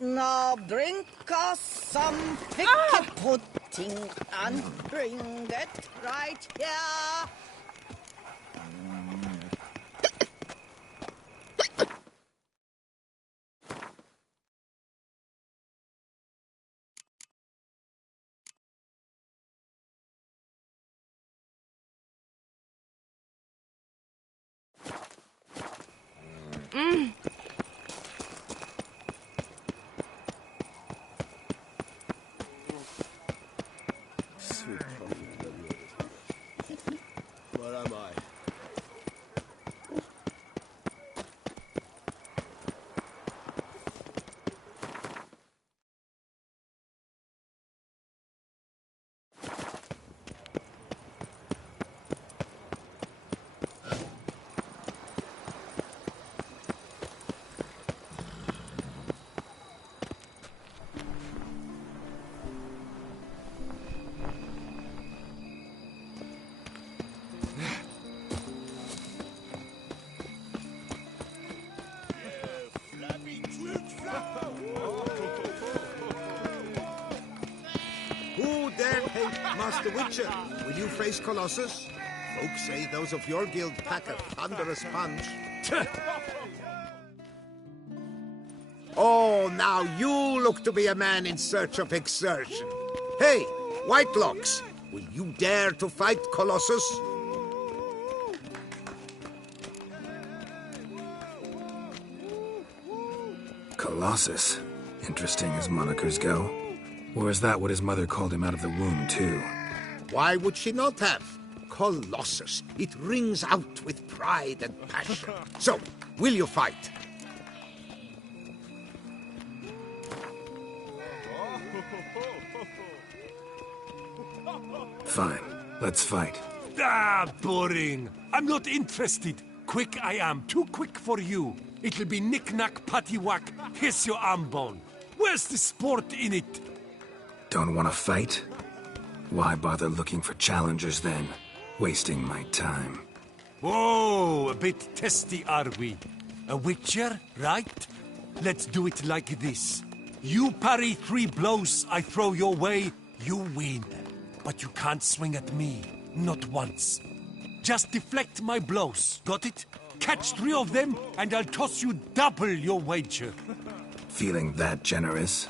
Now bring us some picky pudding and bring it right here. Where am I? Who dare think Master Witcher? Will you face Colossus? Folks say those of your guild pack a thunderous punch. Oh, now you look to be a man in search of exertion. Hey, Whitelocks, will you dare to fight Colossus? Colossus. Interesting as monikers go. Or is that what his mother called him out of the womb, too? Why would she not have? Colossus. It rings out with pride and passion. So, will you fight? Fine. Let's fight. Ah, boring. I'm not interested. Quick I am. Too quick for you. It'll be knick-knack, paddywhack. Here's your arm bone. Where's the sport in it? Don't want to fight? Why bother looking for challengers then? Wasting my time. Whoa, a bit testy are we? A witcher, right? Let's do it like this. You parry 3 blows I throw your way, you win. But you can't swing at me, not once. Just deflect my blows, got it? Catch 3 of them, and I'll toss you double your wager. Feeling that generous?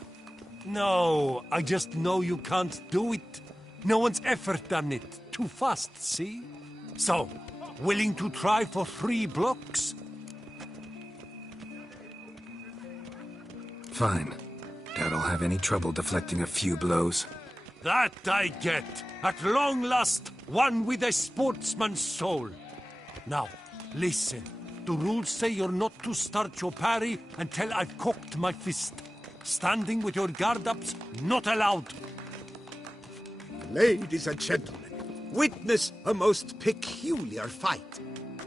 No, I just know you can't do it. No one's ever done it. Too fast, see? So, willing to try for 3 blocks? Fine. Doubt I'll have any trouble deflecting a few blows. That I get. At long last, one with a sportsman's soul. Now, listen. The rules say you're not to start your parry until I've cocked my fist. Standing with your guard-ups, not allowed. Ladies and gentlemen, witness a most peculiar fight.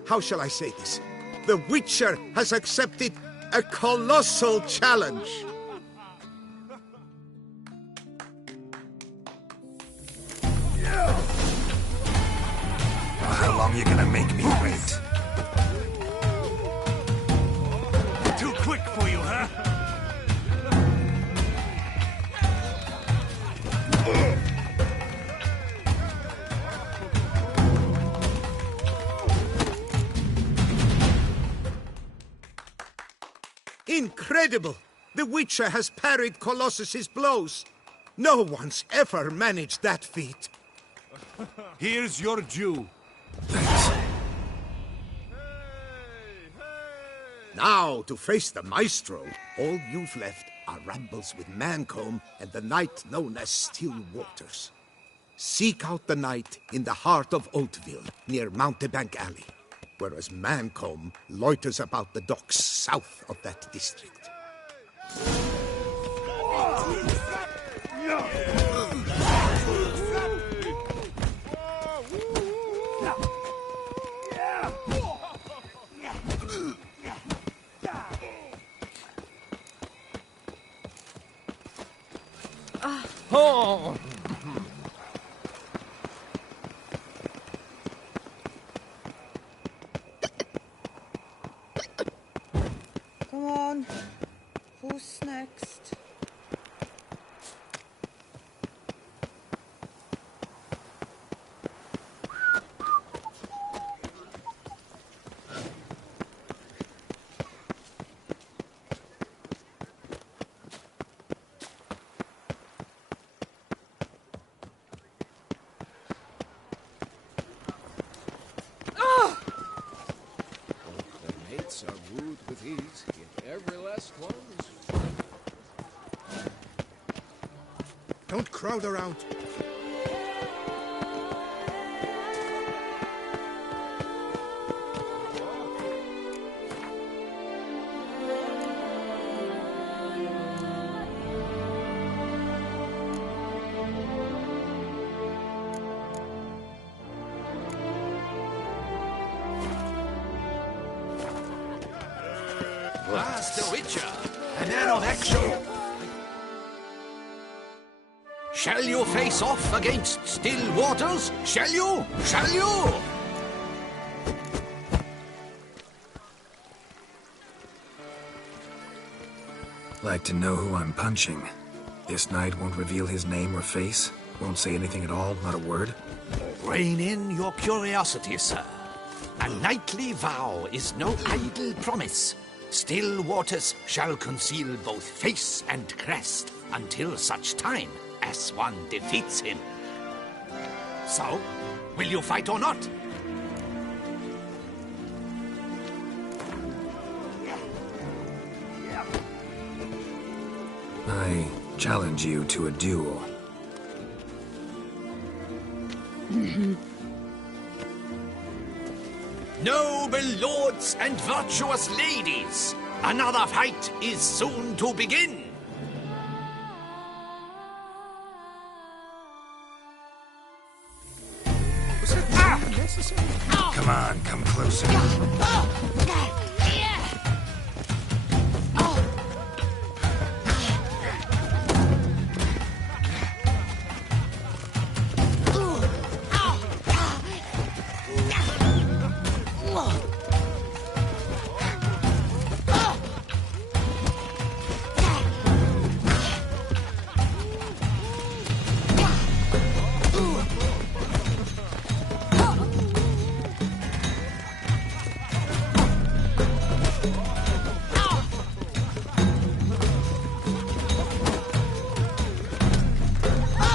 How shall I say this? The Witcher has accepted a colossal challenge. How long you gonna make me wait? Too quick for you, huh? Incredible! The Witcher has parried Colossus's blows. No one's ever managed that feat. Here's your due. Thanks. Now, to face the Maestro, all you've left are rambles with Mancomb and the knight known as Still Waters. Seek out the knight in the heart of Oatville, near Mountebank Alley, whereas Mancomb loiters about the docks south of that district. Oh! Come on. Who's next? With ease, get every last one. Don't crowd around. Master Witcher, a man of action. Shall you face off against still waters? Shall you? Shall you? Like to know who I'm punching. This knight won't reveal his name or face? Won't say anything at all, not a word? Rein in your curiosity, sir. A knightly vow is no idle promise. Still waters shall conceal both face and crest until such time as one defeats him. So, will you fight or not? I challenge you to a duel. Noble lords and virtuous ladies, another fight is soon to begin. Come on, come closer.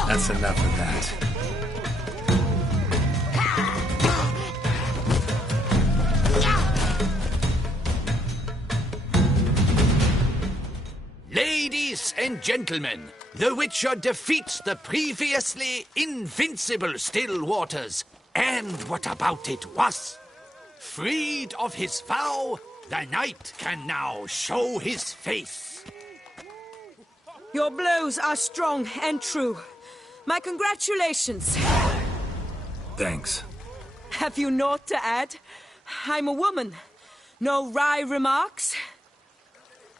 That's enough of that. Ladies and gentlemen, the Witcher defeats the previously invincible Still Waters. And what about it was? Freed of his vow, the knight can now show his face. Your blows are strong and true. My congratulations. Thanks. Have you naught to add? I'm a woman. No wry remarks?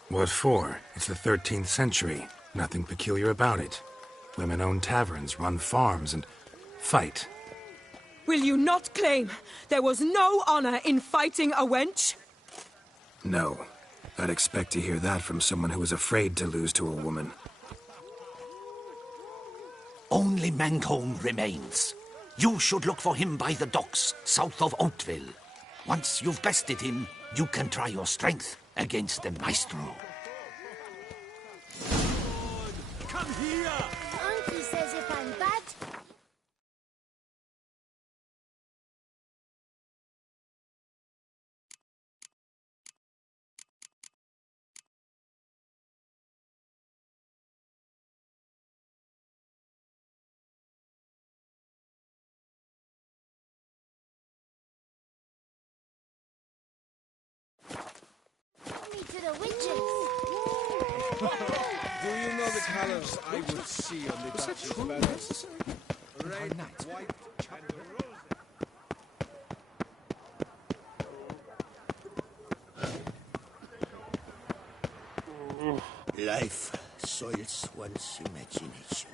What for? It's the 13th century. Nothing peculiar about it. Women own taverns, run farms, and fight. Will you not claim there was no honor in fighting a wench? No. I'd expect to hear that from someone who was afraid to lose to a woman. Only Mancomb remains. You should look for him by the docks, south of Oatville. Once you've bested him, you can try your strength against the Maestro. Come here! Uncle says if I'm bad, me to the witches. Do you know the colors I would see on the Duchess banners? Red, white, and rose. Life soils one's imagination.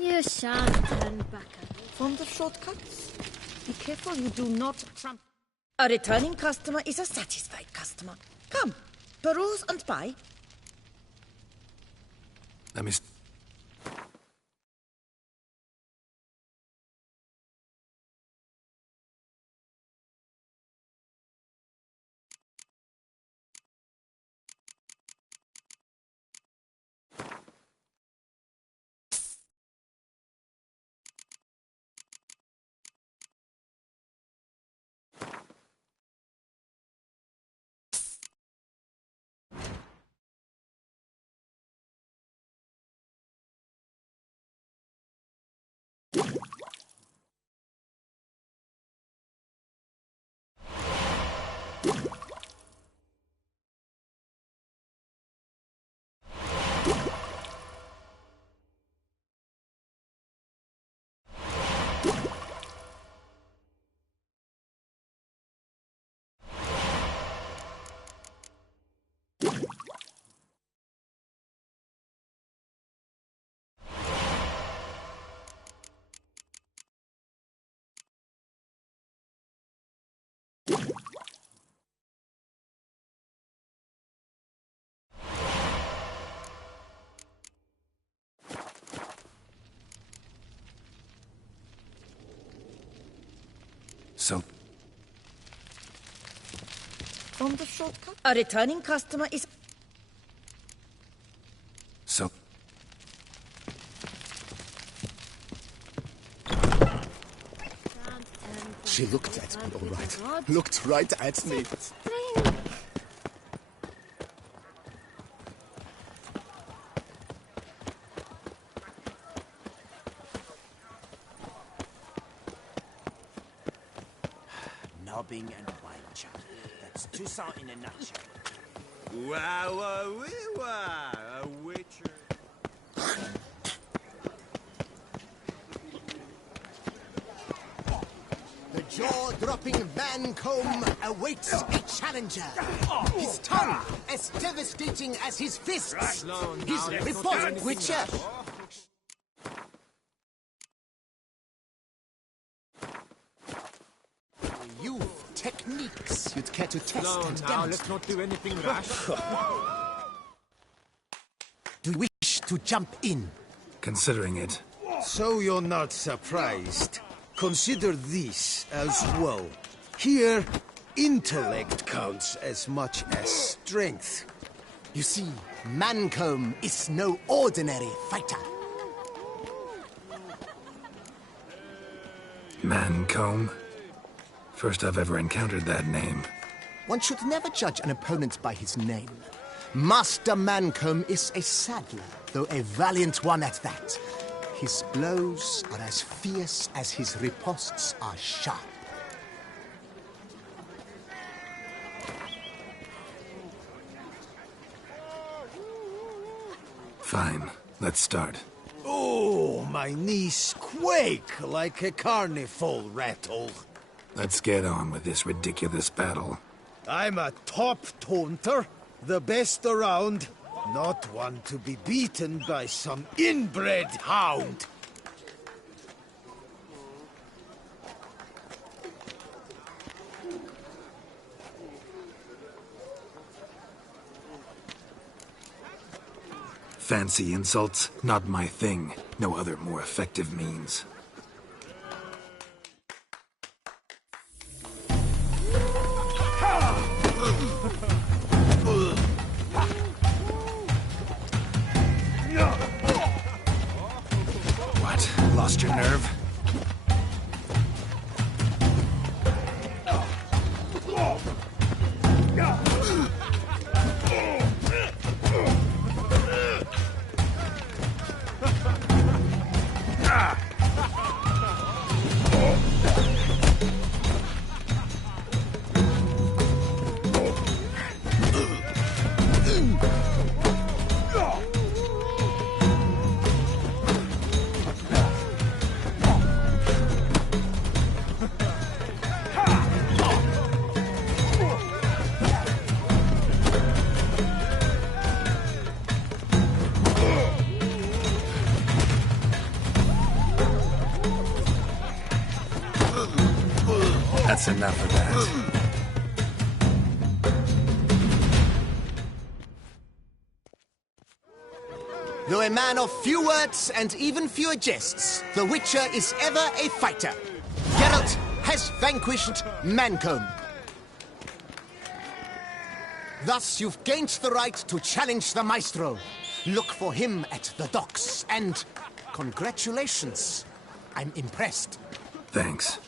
You shan't turn back. From the shortcuts. Be careful you do not tramp. A returning customer is a satisfied customer. Come, peruse and buy. Let me... So... From the shortcut? A returning customer is... So... She looked at me, all right. Looked right at me. Nobbing and wine chat. That's Toussaint in a nutshell. Wow, a witcher. The jaw-dropping Mancomb awaits a challenger. His tongue as devastating as his fists. His report, Witcher. You've techniques you'd care to test and demonstrate. Let's not do anything rash. Do you wish to jump in? Considering it. So you're not surprised. Consider this as well. Here, intellect counts as much as strength. You see, Mancomb is no ordinary fighter. Mancomb? First I've ever encountered that name. One should never judge an opponent by his name. Master Mancomb is a saddler, though a valiant one at that. His blows are as fierce as his riposts are sharp. Fine, let's start. Oh, my knees quake like a carnival rattle. Let's get on with this ridiculous battle. I'm a top taunter, the best around. Not one to be beaten by some inbred hound. Fancy insults? Not my thing. No other more effective means. What? Lost your nerve? That's enough of that. Though a man of few words and even fewer jests, the Witcher is ever a fighter. Geralt has vanquished Mancomb. Thus, you've gained the right to challenge the Maestro. Look for him at the docks, and congratulations. I'm impressed. Thanks.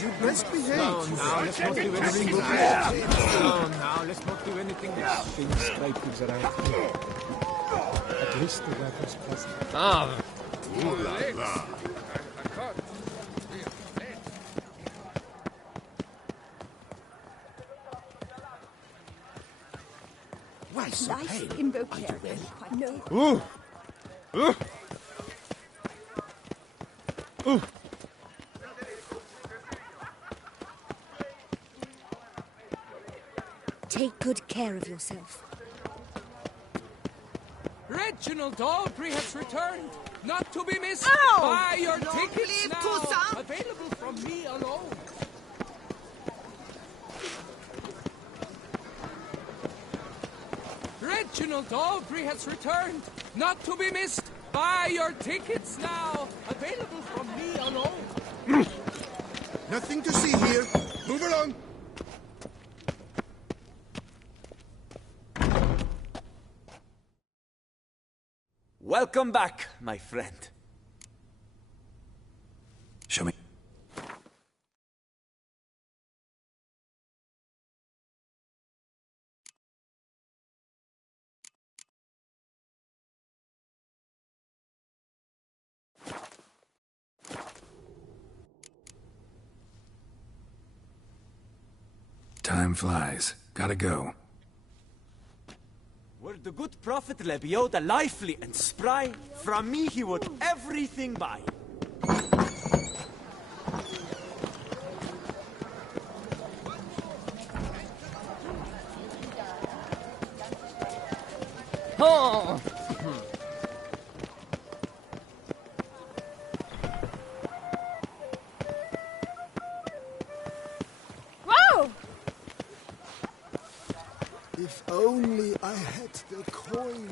You best behave. Now let's not do anything. Now let's not do anything with things scrapings around here. At least the weather's pleasant. Why so pale? No. Take good care of yourself. Reginald Aubrey has returned, not to be missed. Ow! Buy your Long tickets live now. Toussaint! Available from me alone. Reginald Aubrey has returned, not to be missed. Buy your tickets now. Available from me alone. Nothing to see here. Move along. Welcome back, my friend. Show me. Time flies. Gotta go. Were the good prophet Lebioda lively and spry, from me he would everything buy. Oh! Whoa! If only I had the coin.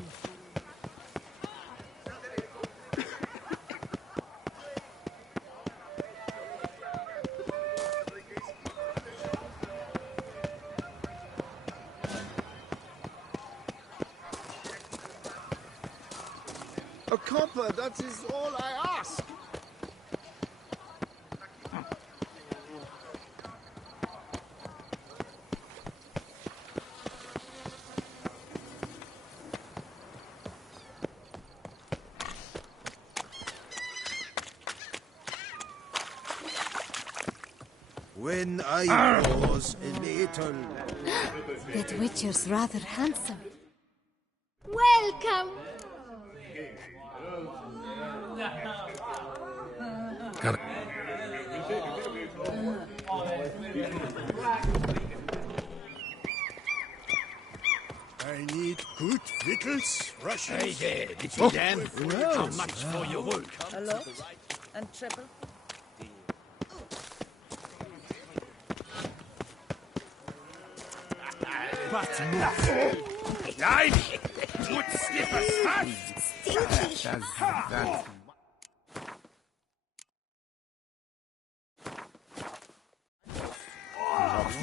A copper, that is all I ask. When I was a little... That Witcher's rather handsome. Welcome. Gotta... I need good victuals, Russians. Hey there, little Dan. How much for your work? A lot and triple. But move. Nein! Wood sniffers fast!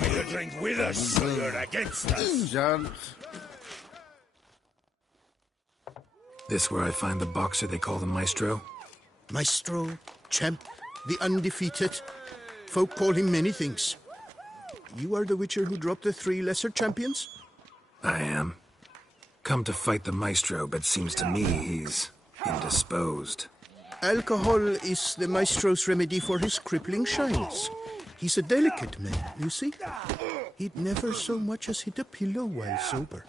You drink with us, you're against us. This where I find the boxer they call the Maestro? Maestro, champ, the undefeated. Folk call him many things. You are the Witcher who dropped the 3 lesser champions? I am. Come to fight the Maestro, but seems to me he's indisposed. Alcohol is the Maestro's remedy for his crippling shyness. He's a delicate man, you see? He'd never so much as hit a pillow while sober.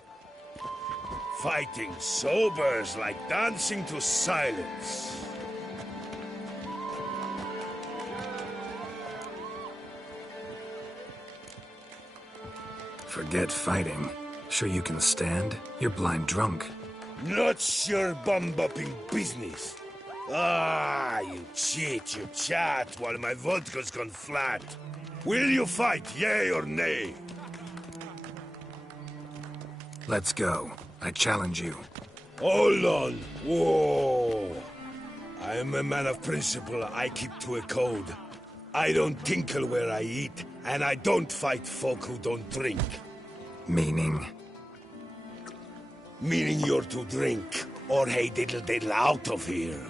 Fighting sober is like dancing to silence. Forget fighting. Sure you can stand? You're blind drunk. Not your bum-bopping business. Ah, you cheat, you chat, while my vodka's gone flat. Will you fight, yay or nay? Let's go. I challenge you. Hold on. Whoa. I am a man of principle. I keep to a code. I don't tinkle where I eat, and I don't fight folk who don't drink. Meaning? Meaning you're to drink, or hey diddle diddle out of here.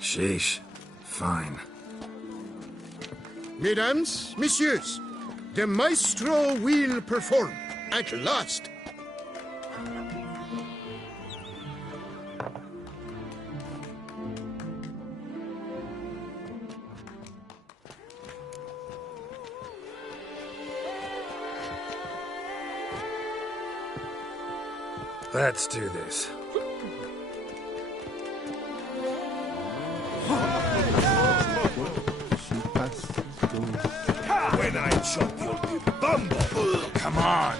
Sheesh. Fine. Mesdames, messieurs, the maestro will perform at last. Let's do this. When I chop you'll be bumble. Come on.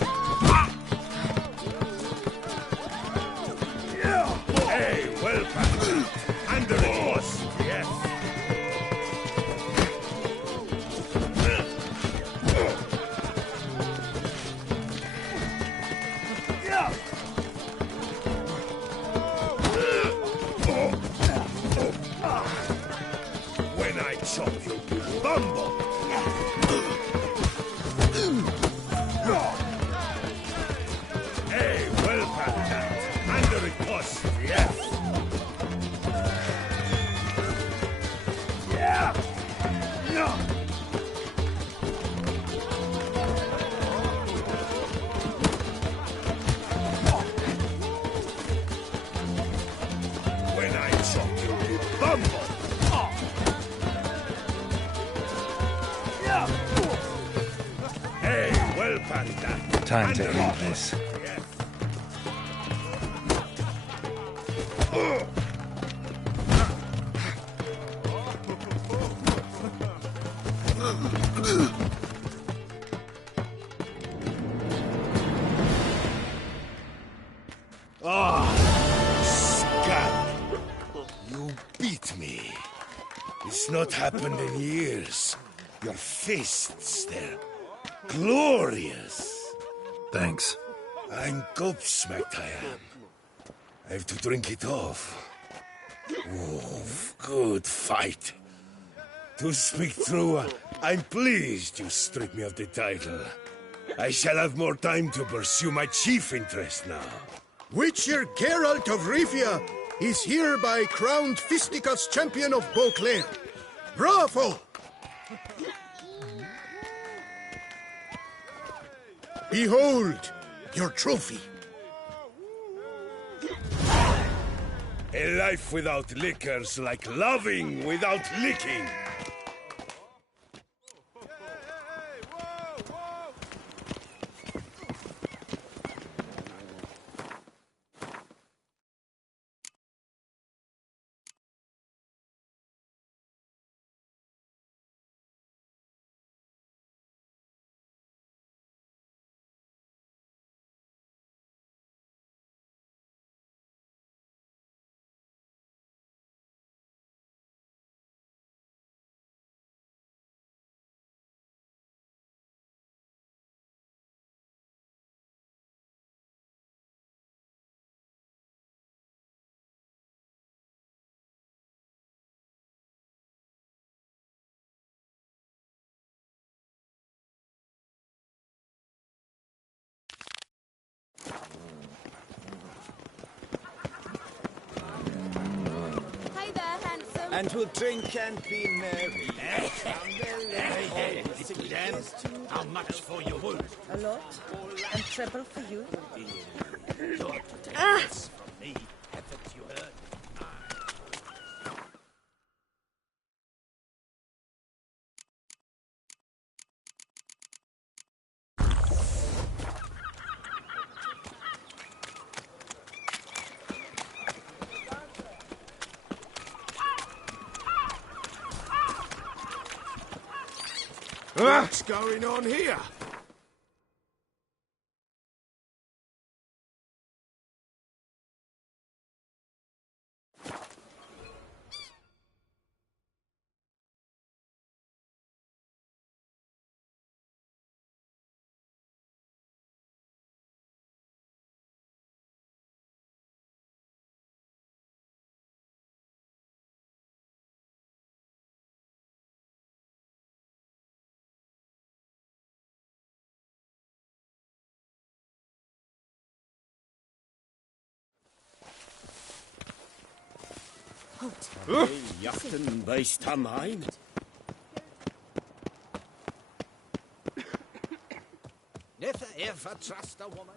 Hey, well packed. Under it was, yes. When I chop you'll be bumble. Hey, well packed. Under it was, yes. Yeah. No. When I chop you'll be bumble. Hey, well packed. Time to end this. Scab! You beat me. It's not happened in years. Your fists, they're glorious. Thanks. I'm gobsmacked, I am. I have to drink it off. Oh, good fight. To speak true, I'm pleased you stripped me of the title. I shall have more time to pursue my chief interest now. Witcher Geralt of Rivia is hereby crowned Fisticuffs champion of Beauclair. Bravo! Behold your trophy. A life without liquor's like loving without licking. And we'll drink and be merry. How much for your wood? A lot. And treble for you. Haven't you heard? What's going on here? Jachten based on mine. Never ever trust a woman.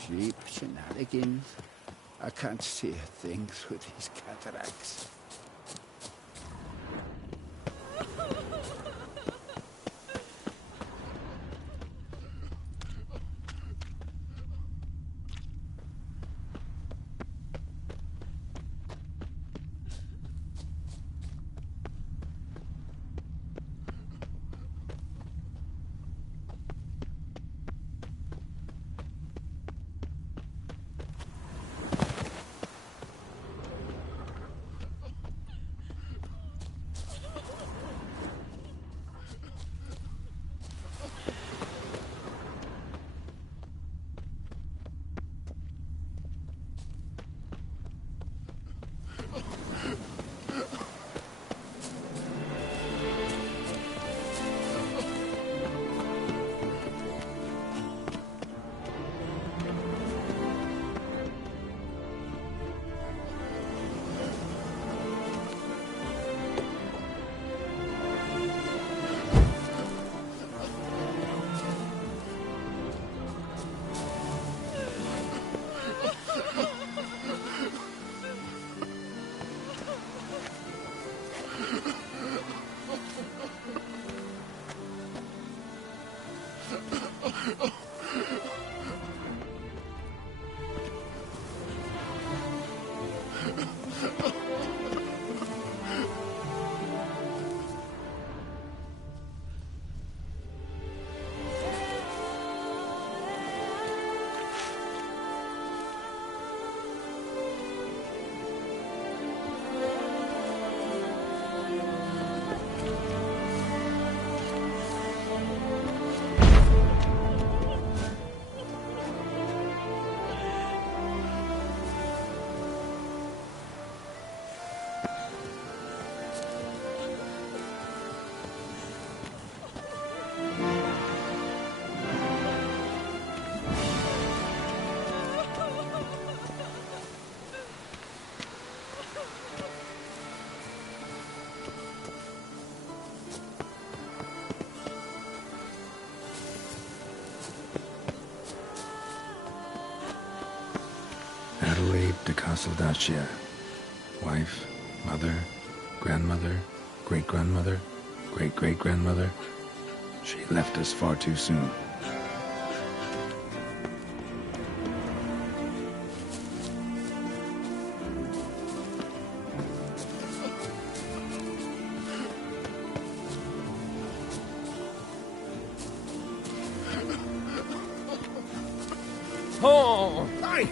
Cheap shenanigans. I can't see a thing through these cataracts. De Castle Dacia. Wife, mother, grandmother, great-grandmother, great-great-grandmother. She left us far too soon. Oh! Aye.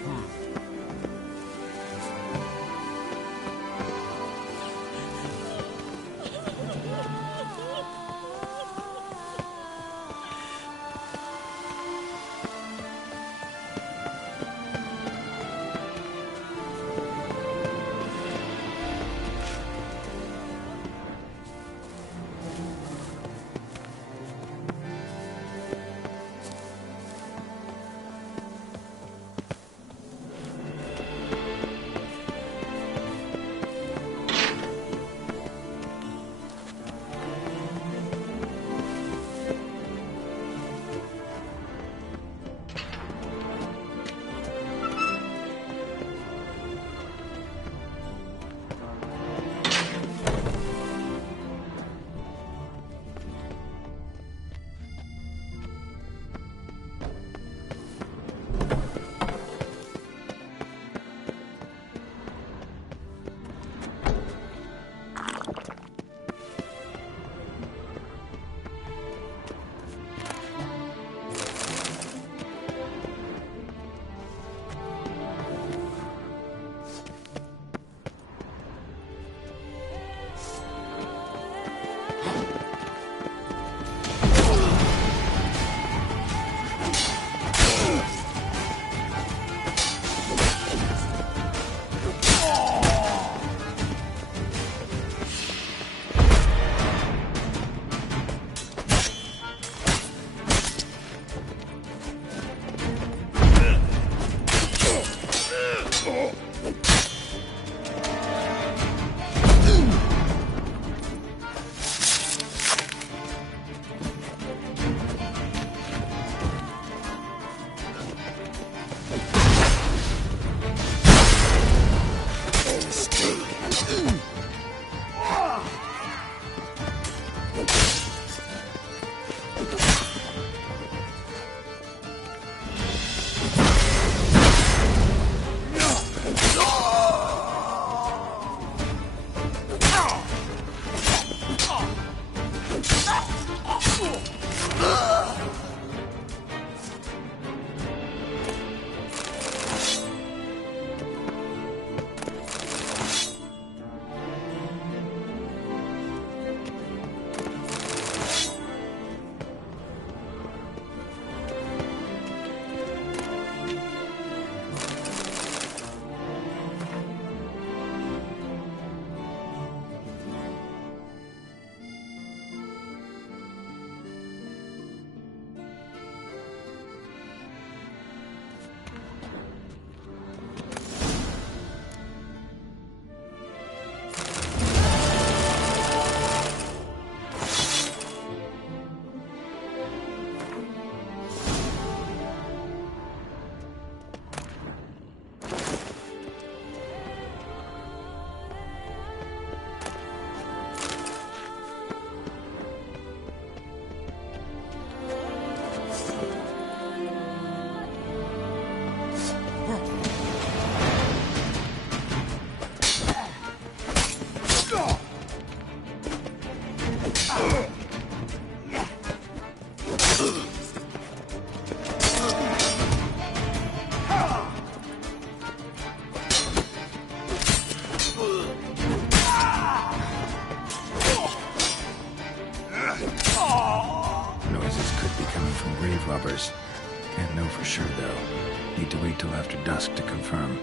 sure, though. Need to wait till after dusk to confirm.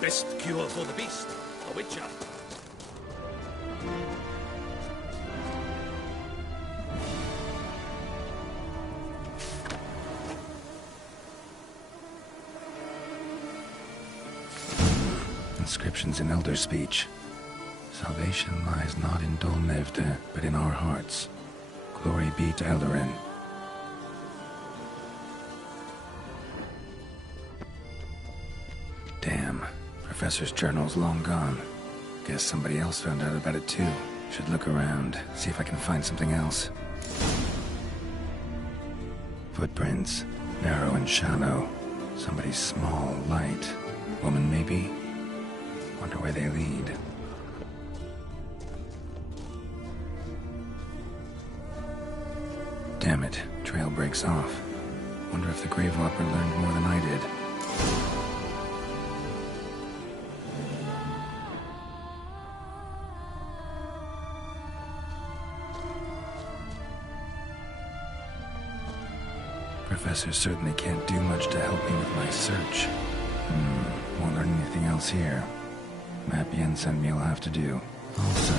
Best cure for the beast, a witcher. Inscriptions in Elder speech. Salvation lies not in Dol Nevde, but in our hearts. Glory be to Eldarin. Damn. Professor's journal's long gone. Guess somebody else found out about it too. Should look around, see if I can find something else. Footprints. Narrow and shallow. Somebody small, light. Woman, maybe? Wonder where they lead. Damn it. Trail breaks off. Wonder if the Grave Robber learned more than I did. Professor certainly can't do much to help me with my search. Won't learn anything else here. Map Yensen will have to do. Also,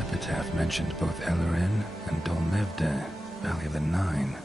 Epitaph mentioned both Eldarin and Dol Nevde, Valley of the Nine.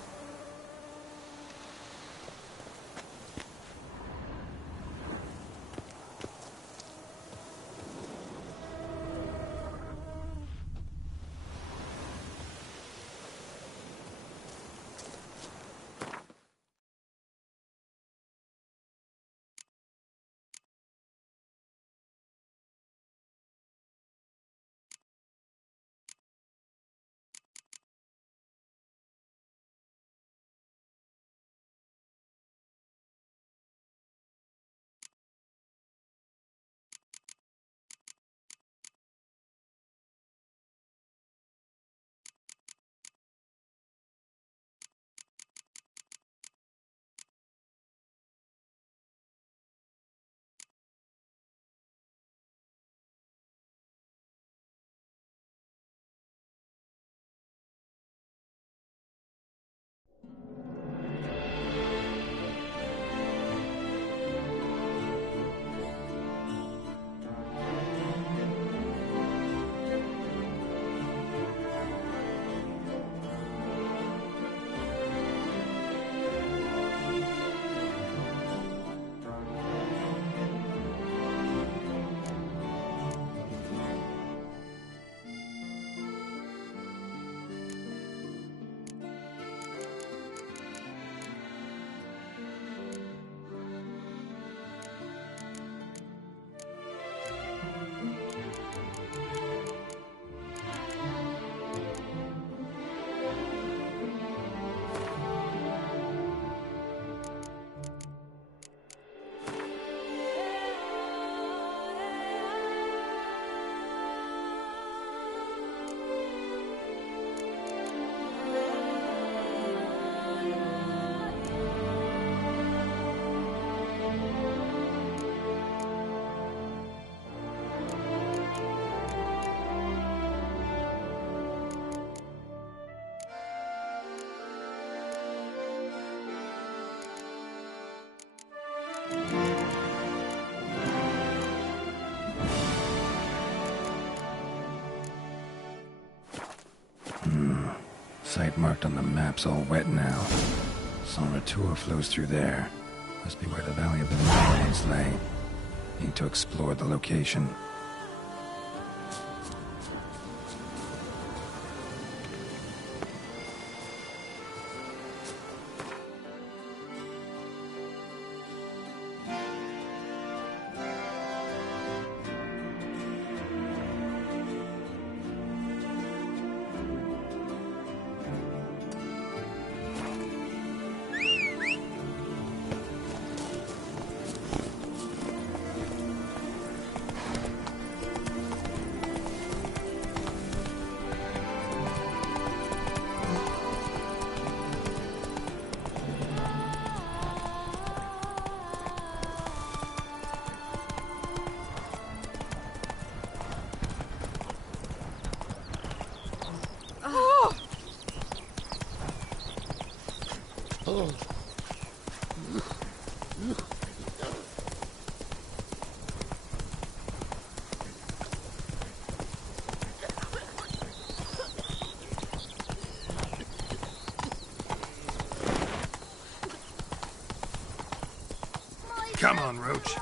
Site marked on the map's all wet now. Sans Retour flows through there. Must be where the Valley of the Moon once lay. Need to explore the location. Come on, Roach.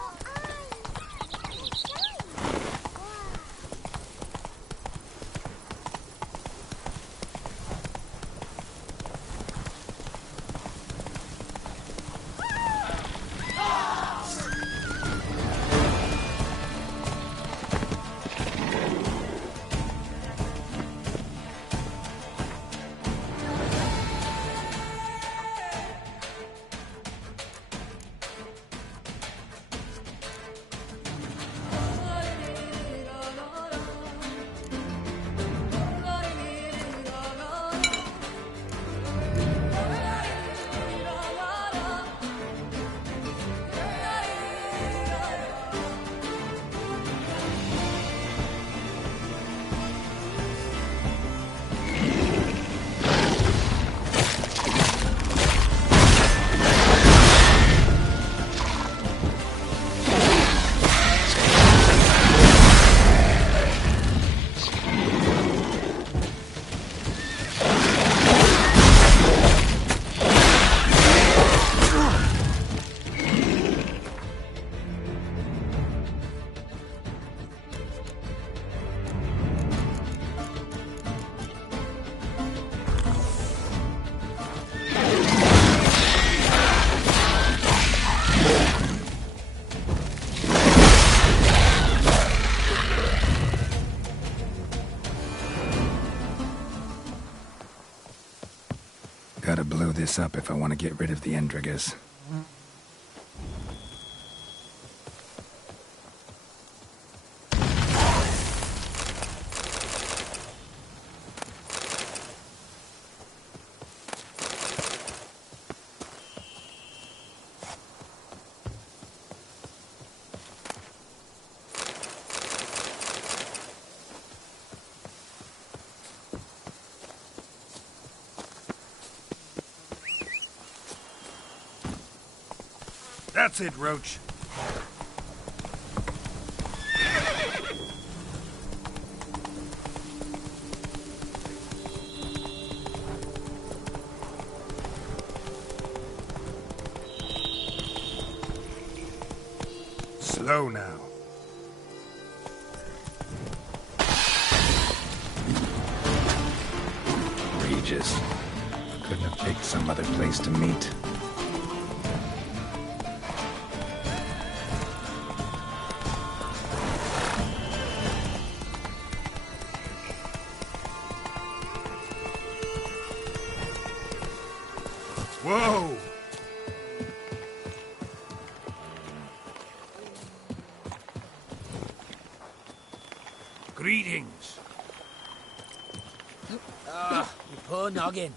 Gotta blow this up if I want to get rid of the Endrigas. That's it, Roach. Slow now. Regis. Couldn't have picked some other place to meet. Whoa! Greetings. You poor noggin.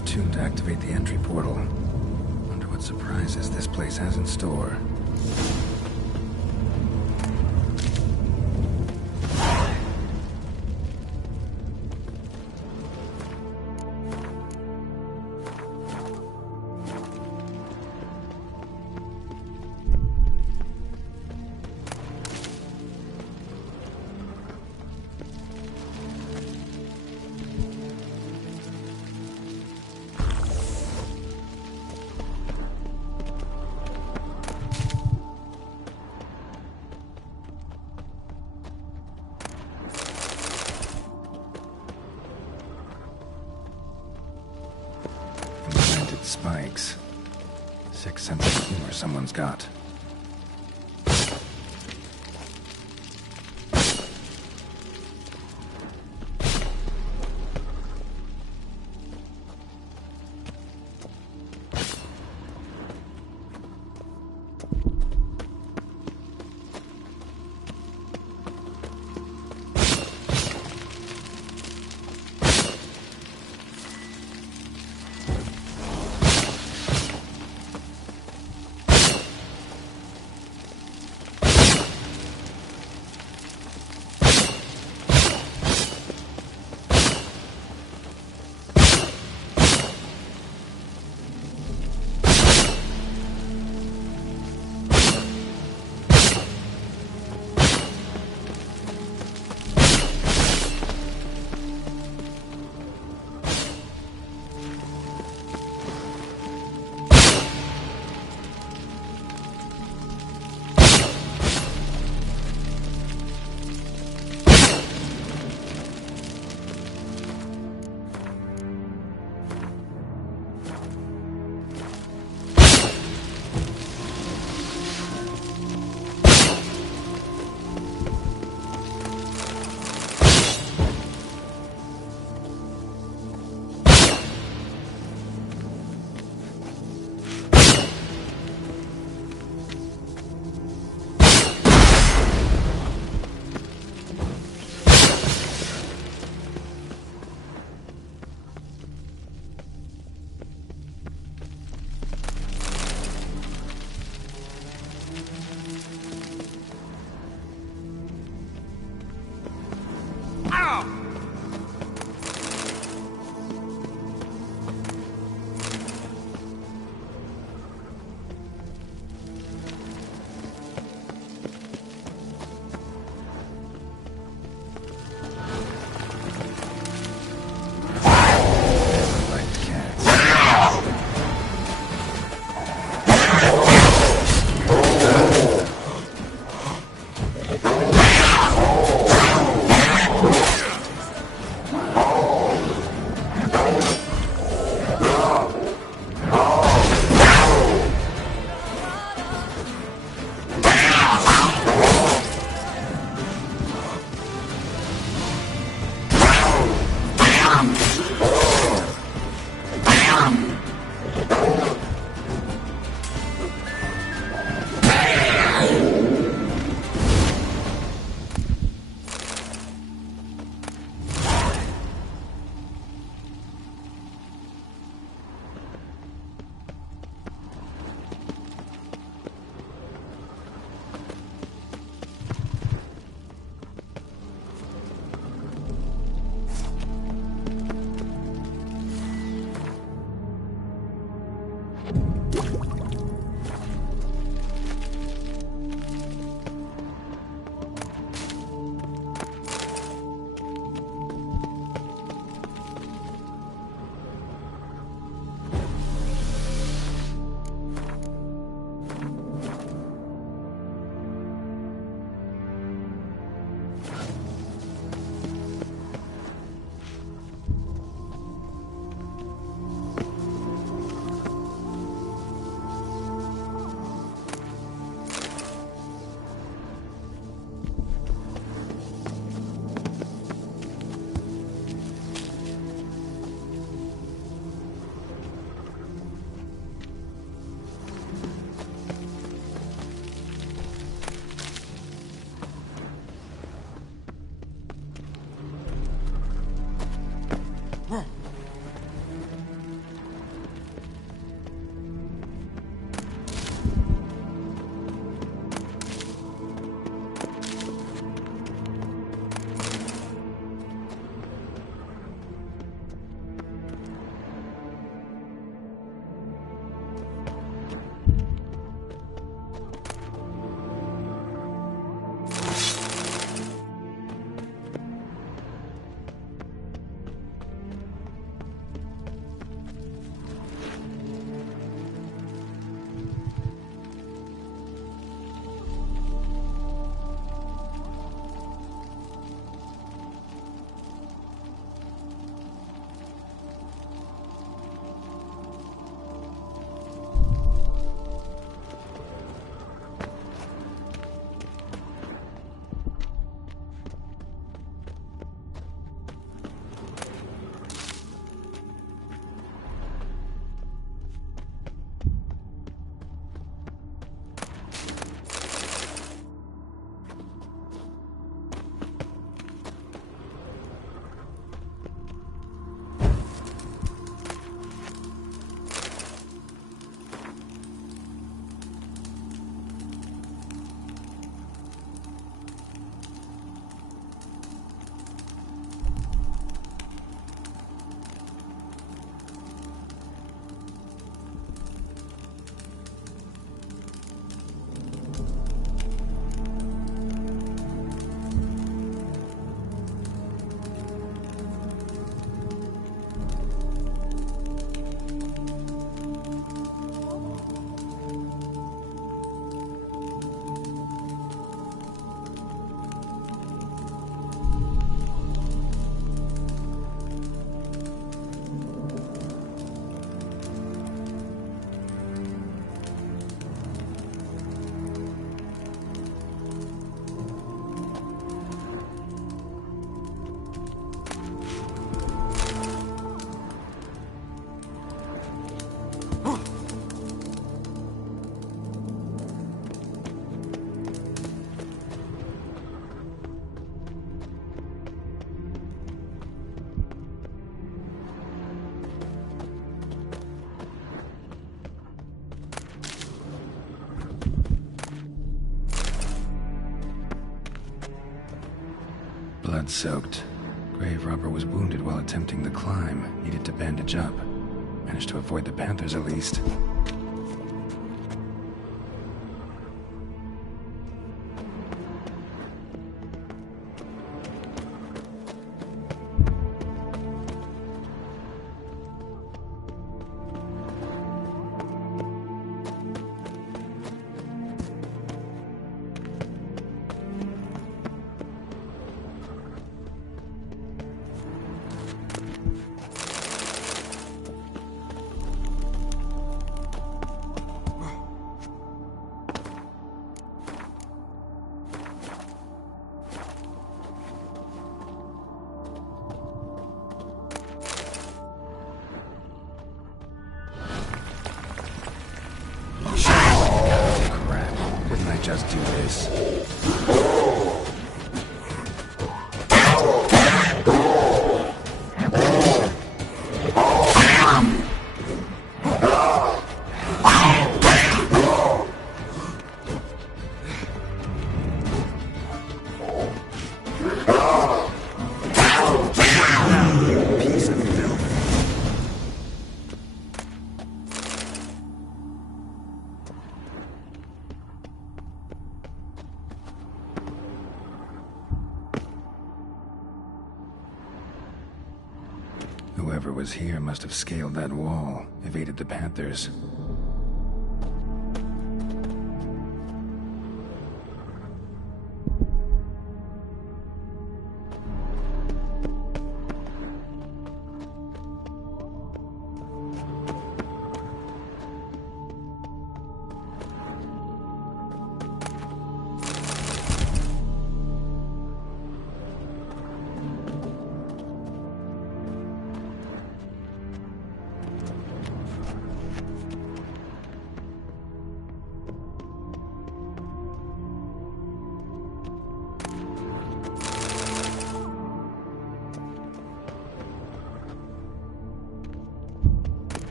was tuned to activate the entry portal. Wonder what surprises this place has in store. Spikes. Sick sense of humor someone's got. blood-soaked. Grave robber was wounded while attempting the climb. Needed to bandage up. Managed to avoid the Panthers at least. Just do this. Whoever was here must have scaled that wall, evaded the Panthers.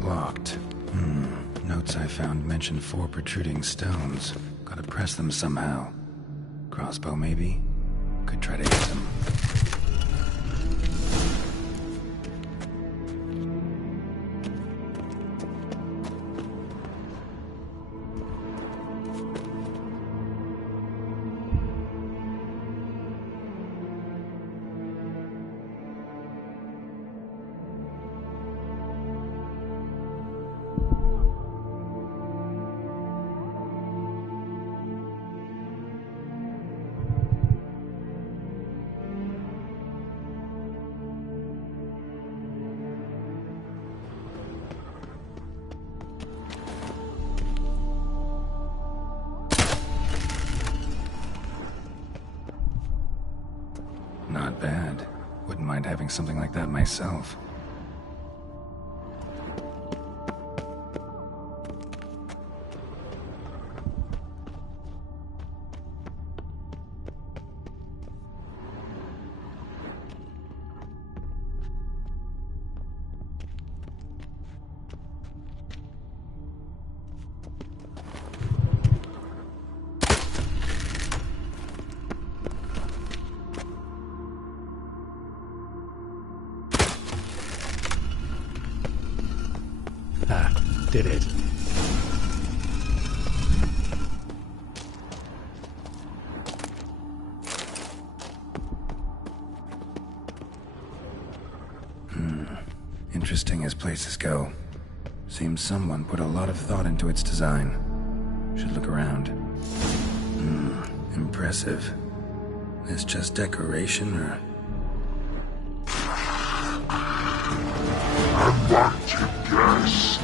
Locked. Notes I found mentioned 4 protruding stones. Gotta press them somehow. Crossbow, maybe? Could try to hit them. Not bad. Wouldn't mind having something like that myself. Did it. Interesting as places go. Seems someone put a lot of thought into its design. Should look around. Impressive. Is just decoration, or... Unwanted guest.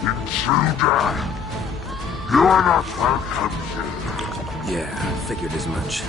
Intruder. You are not welcome here. Yeah, figured as much.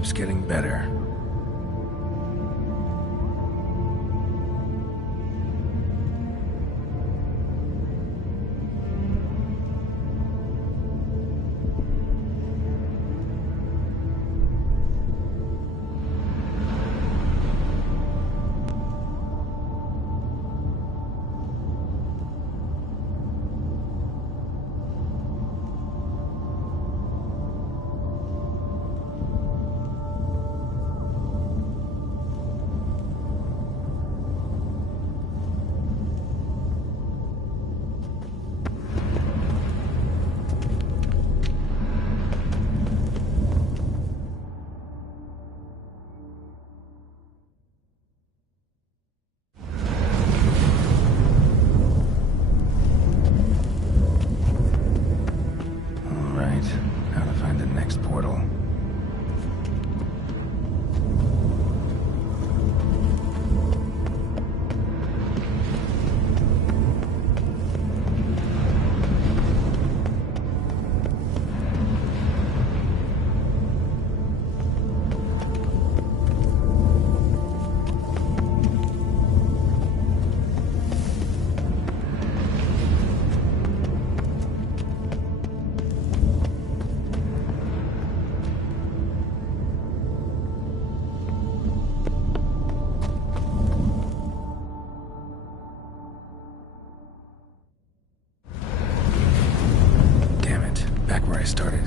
keeps getting better. Now to find the next portal. Back where I started.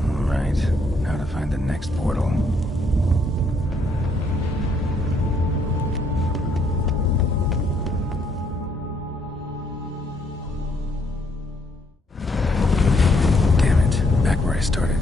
All right, now to find the next portal. Where I started.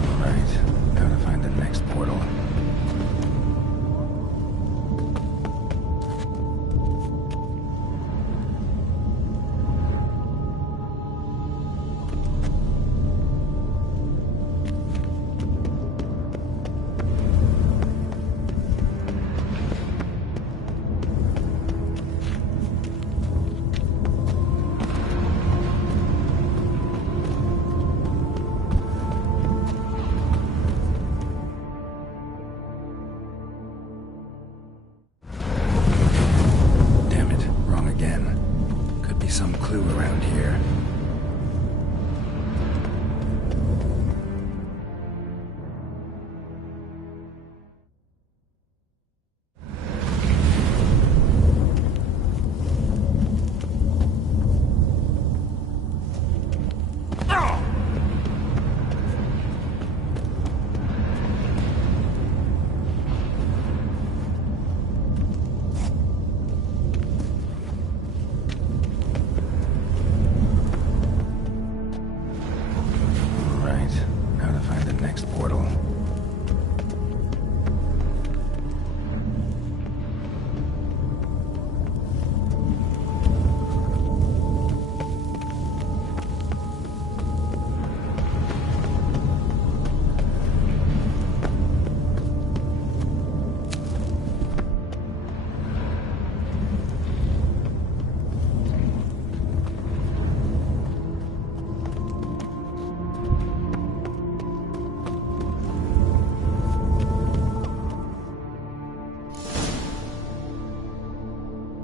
All right, now to find the next portal. Some clue around here. Portal.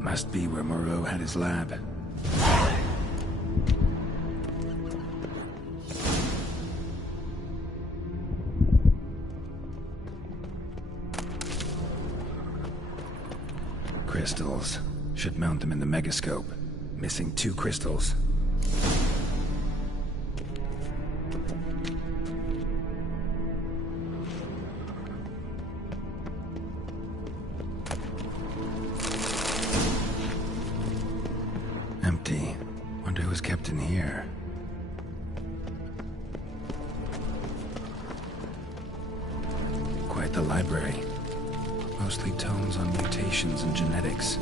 Must be where Moreau had his lab. Crystals. Should mount them in the megascope. Missing 2 crystals. was kept in here. Quite the library. Mostly tomes on mutations and genetics.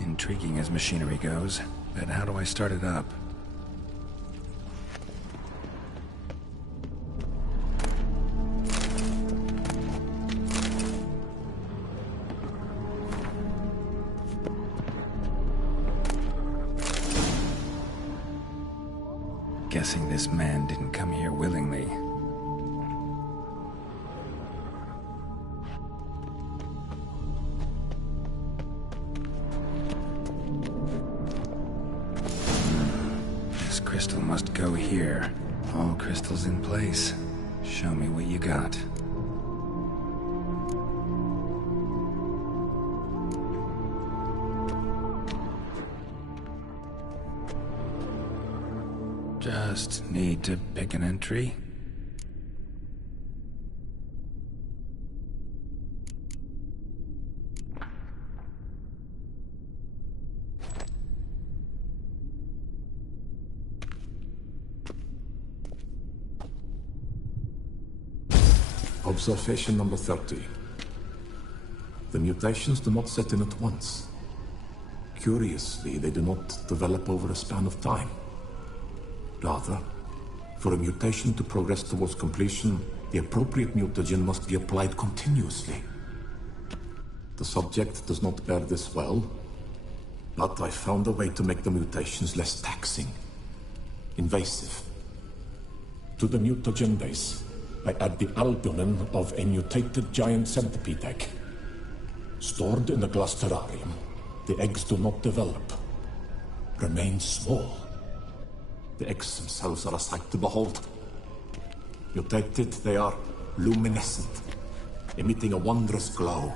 Intriguing as machinery goes, but how do I start it up? Guessing this man didn't come here willingly. Crystal must go here. All crystals in place. Show me what you got. Just need to pick an entry. Observation number 30. The mutations do not set in at once. Curiously, they do not develop over a span of time. Rather, for a mutation to progress towards completion, the appropriate mutagen must be applied continuously. The subject does not bear this well, but I found a way to make the mutations less taxing, invasive. To the mutagen base, I add the albumin of a mutated giant centipede egg. Stored in a glass terrarium, the eggs do not develop, remain small. The eggs themselves are a sight to behold. Mutated, they are luminescent, emitting a wondrous glow.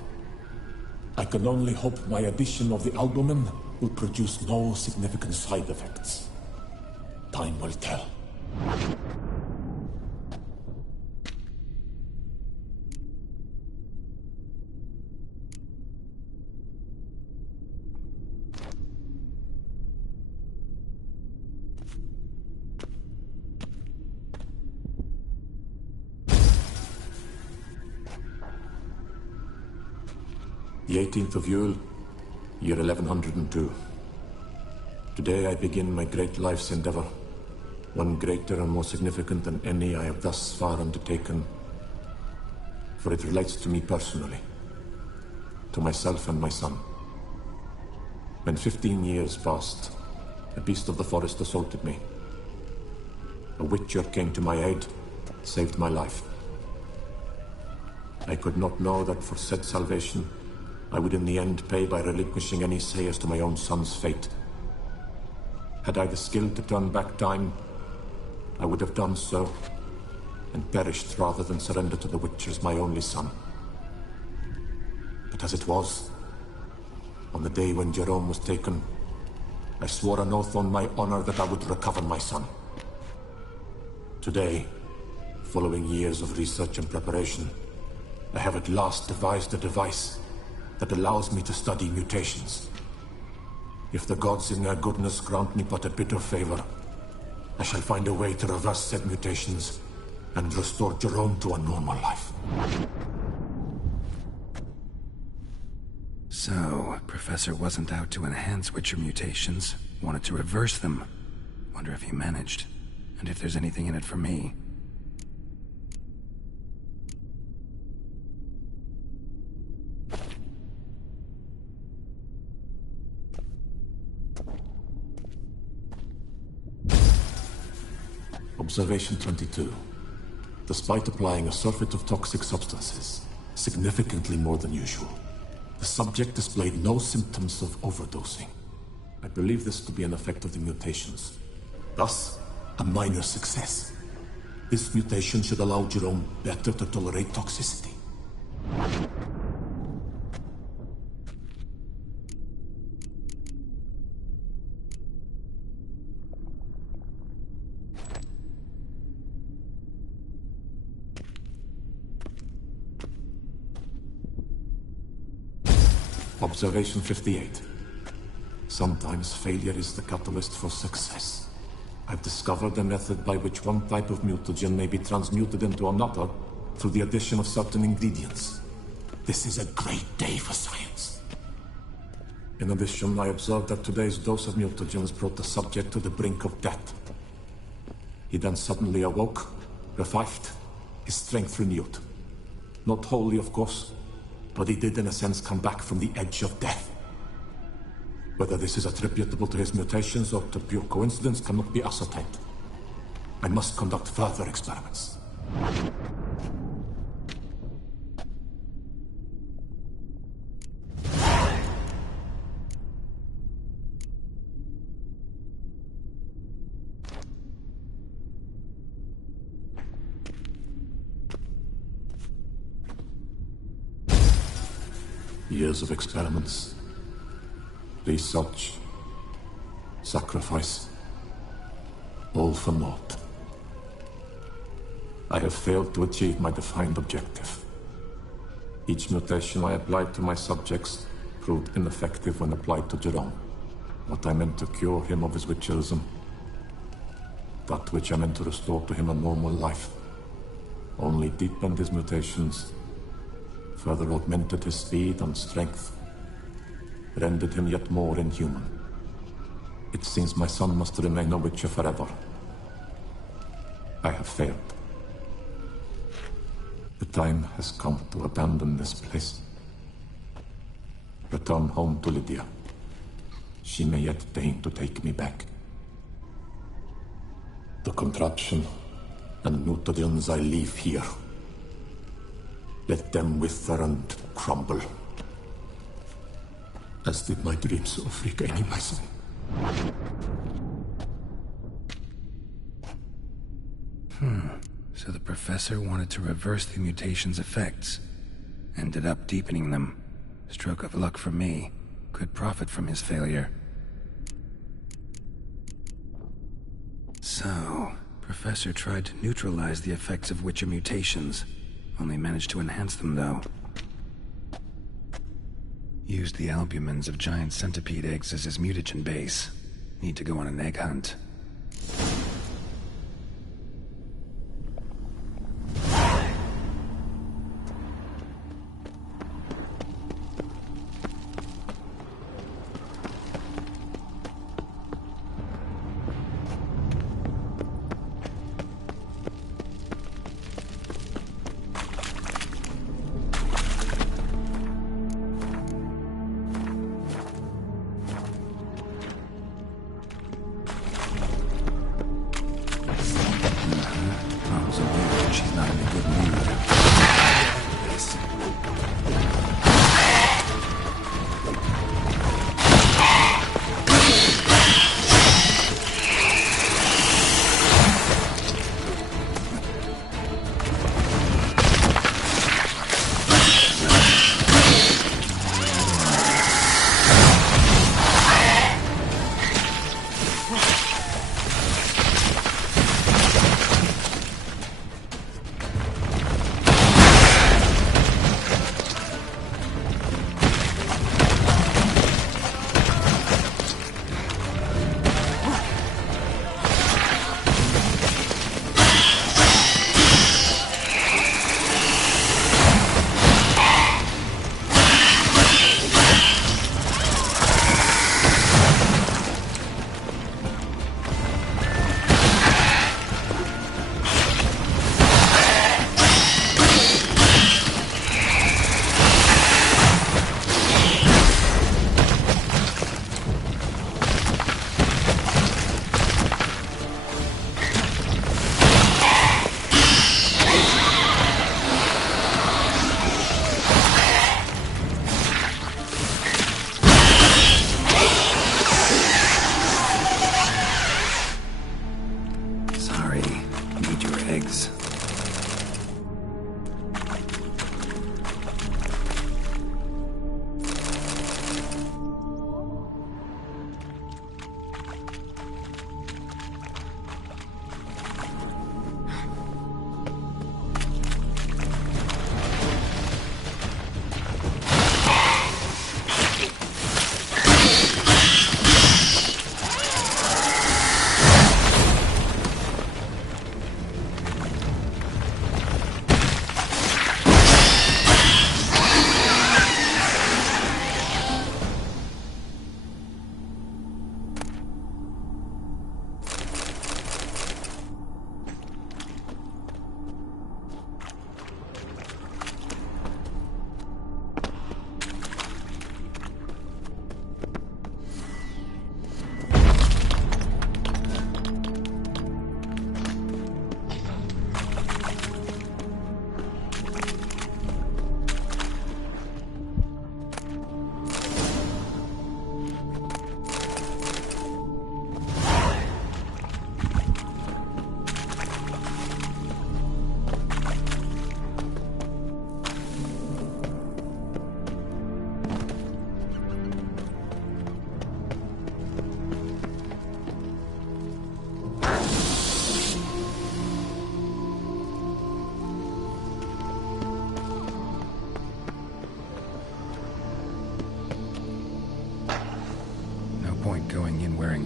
I can only hope my addition of the albumin will produce no significant side effects. Time will tell. The 18th of Yule, year 1102. Today I begin my great life's endeavor, one greater and more significant than any I have thus far undertaken, for it relates to me personally, to myself and my son. When 15 years passed, a beast of the forest assaulted me. A witcher came to my aid, saved my life. I could not know that for said salvation, I would in the end pay by relinquishing any say as to my own son's fate. Had I the skill to turn back time, I would have done so, and perished rather than surrender to the Witchers my only son. But as it was, on the day when Jerome was taken, I swore an oath on my honor that I would recover my son. Today, following years of research and preparation, I have at last devised a device that allows me to study mutations. If the gods in their goodness grant me but a bit of favor, I shall find a way to reverse said mutations and restore Jerome to a normal life. So, Professor wasn't out to enhance Witcher mutations, wanted to reverse them. Wonder if he managed, and if there's anything in it for me. Observation 22. Despite applying a surfeit of toxic substances, significantly more than usual, the subject displayed no symptoms of overdosing. I believe this to be an effect of the mutations. Thus, a minor success. This mutation should allow Jerome better to tolerate toxicity. Observation 58. Sometimes failure is the catalyst for success. I've discovered a method by which one type of mutagen may be transmuted into another through the addition of certain ingredients. This is a great day for science. In addition, I observed that today's dose of mutagens brought the subject to the brink of death. He then suddenly awoke, revived, his strength renewed. Not wholly, of course, but he did in a sense come back from the edge of death. Whether this is attributable to his mutations or to pure coincidence cannot be ascertained. I must conduct further experiments. Years of experiments, research, sacrifice, all for naught. I have failed to achieve my defined objective. Each mutation I applied to my subjects proved ineffective when applied to Jerome. What I meant to cure him of his witcherism, that which I meant to restore to him a normal life, only deepened his mutations, further augmented his speed and strength, rendered him yet more inhuman. It seems my son must remain a witcher forever. I have failed. The time has come to abandon this place. Return home to Lydia. She may yet deign to take me back. The contraption and mutagens I leave here, let them wither and crumble, as did my dreams of regaining my son. So the Professor wanted to reverse the mutation's effects. Ended up deepening them. Stroke of luck for me. Could profit from his failure. So, Professor tried to neutralize the effects of Witcher mutations. Only managed to enhance them, though. Used the albumins of giant centipede eggs as his mutagen base. Need to go on an egg hunt.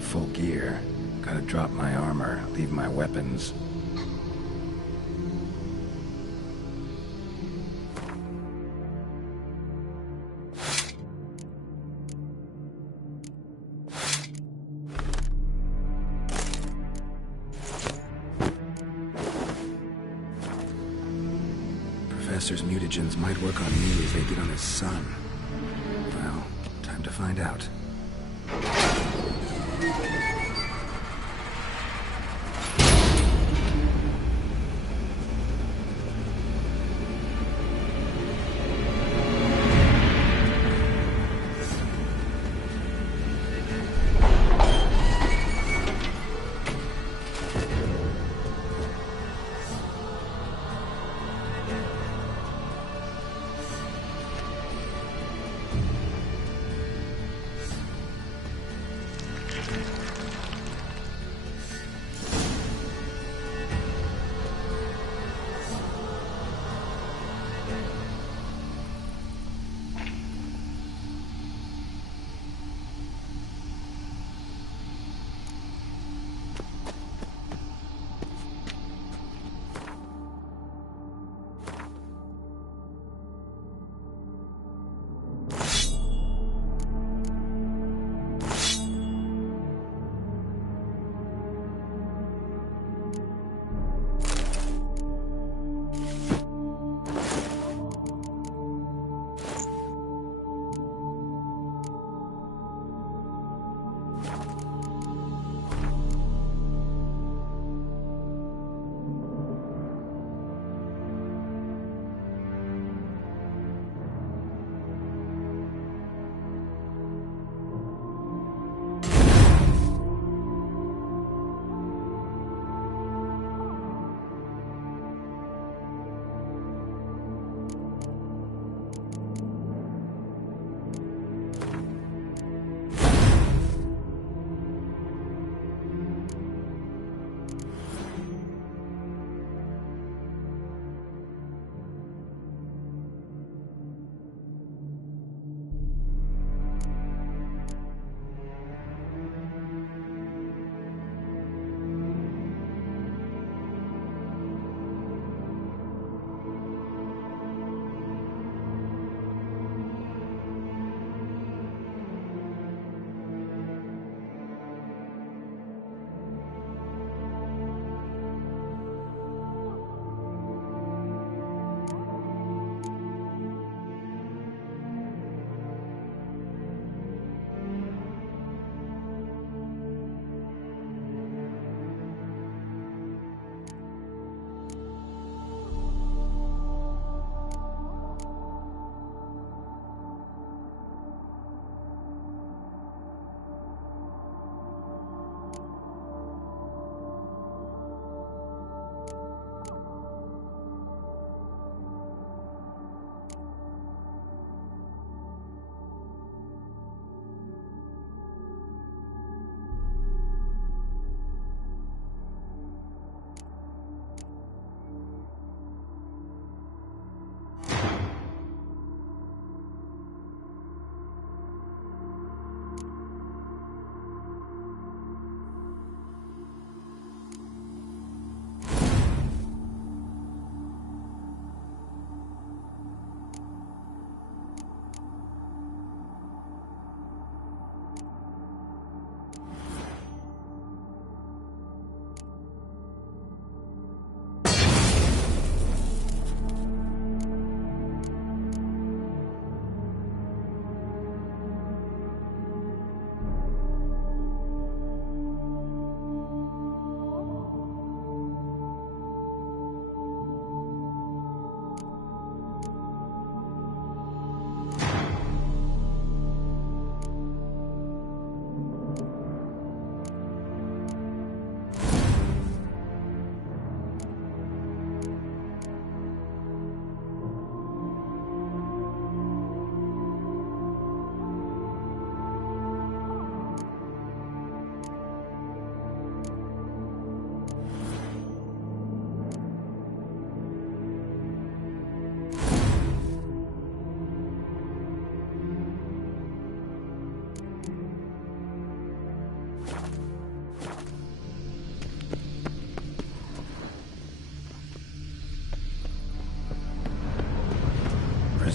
full gear. Gotta drop my armor, leave my weapons. Professor's mutagens might work on me as they did on his son. Well, time to find out.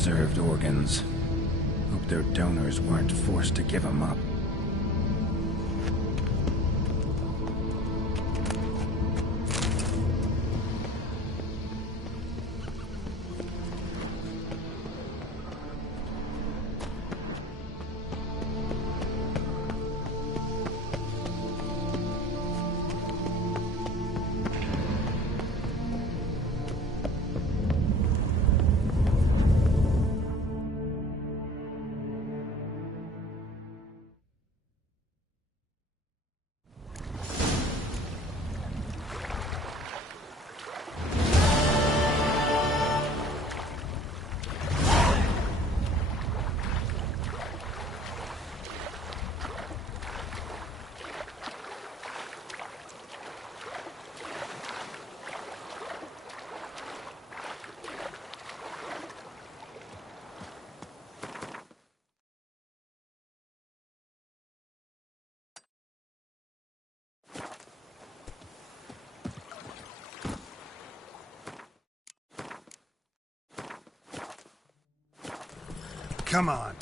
preserved organs. Hope their donors weren't forced to give them up. Come on.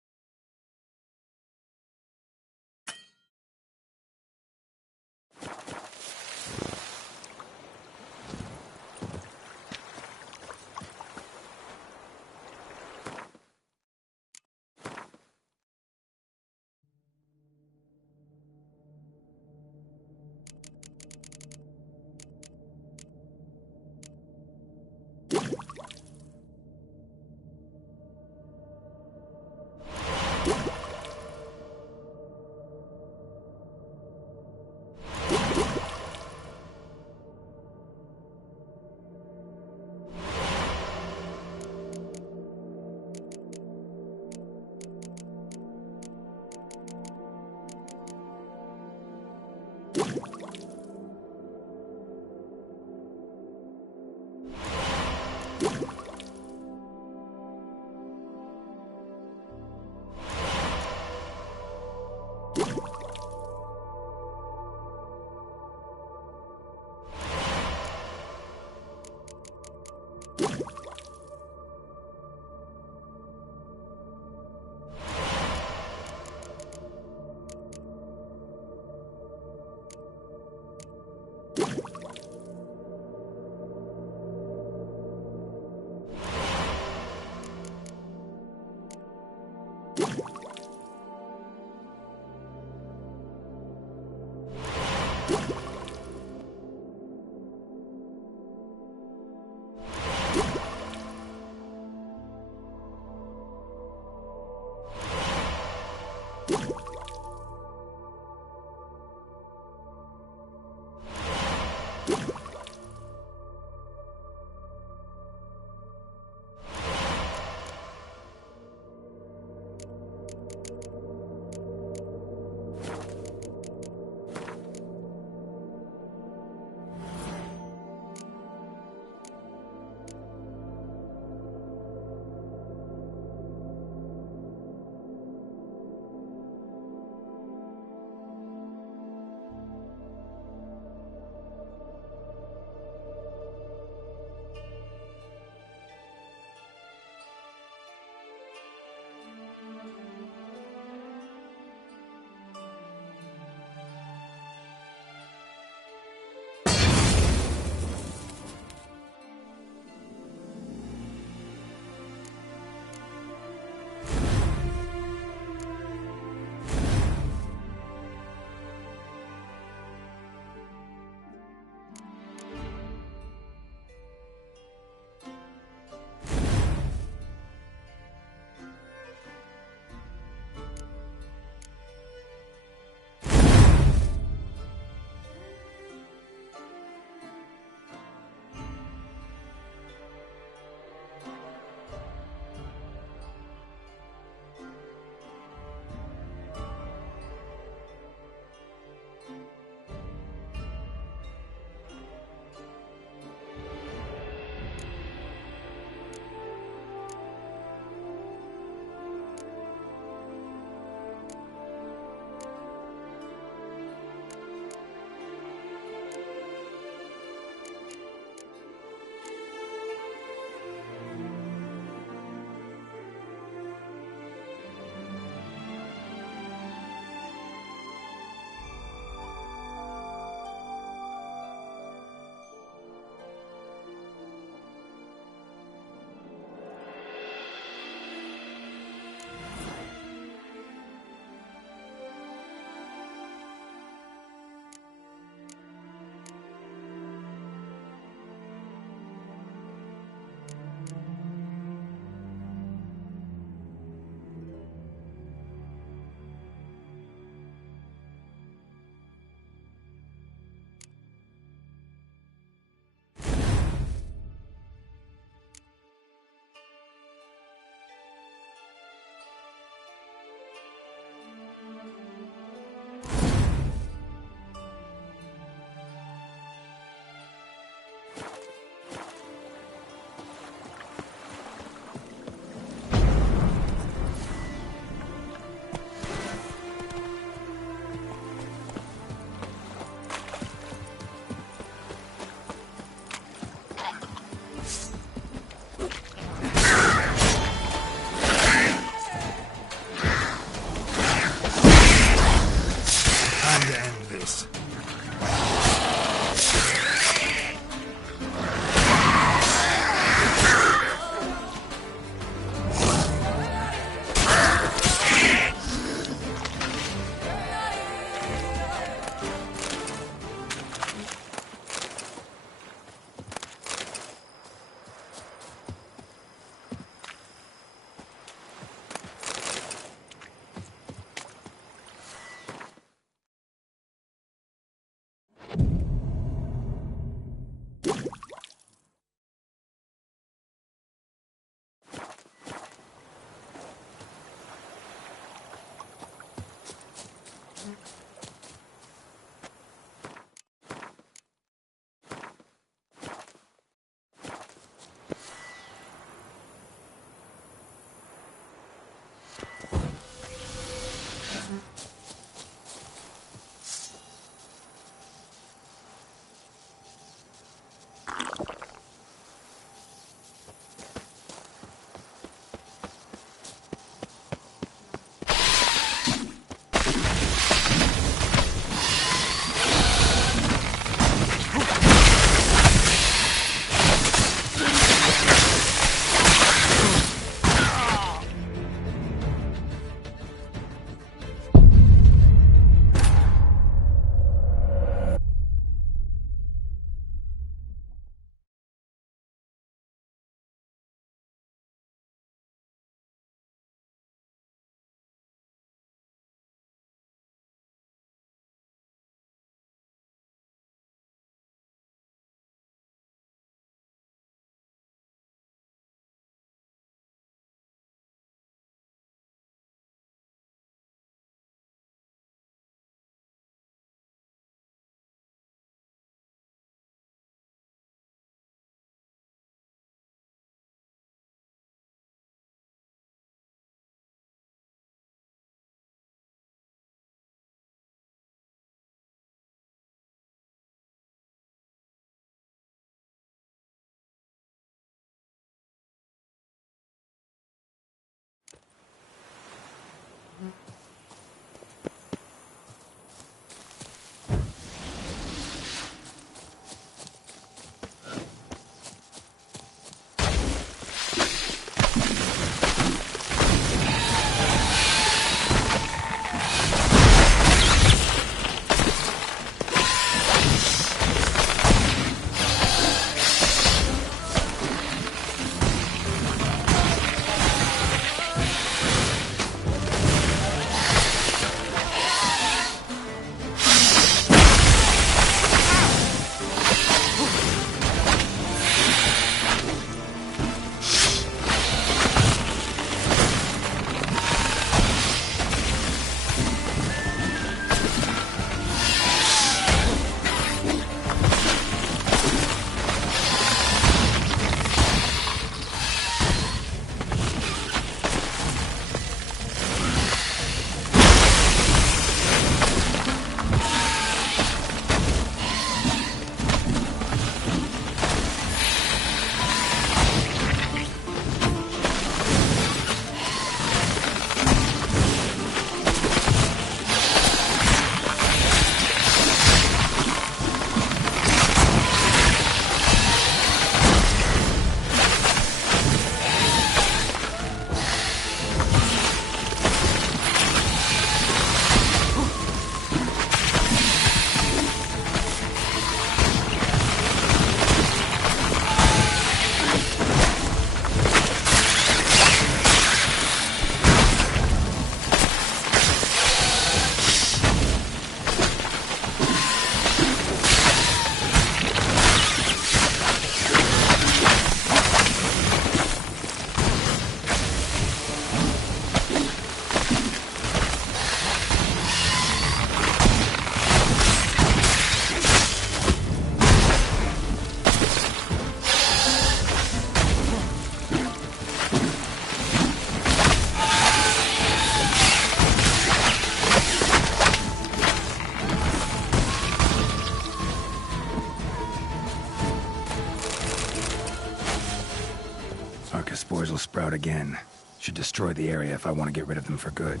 Arcus spores will sprout again. Should destroy the area if I want to get rid of them for good.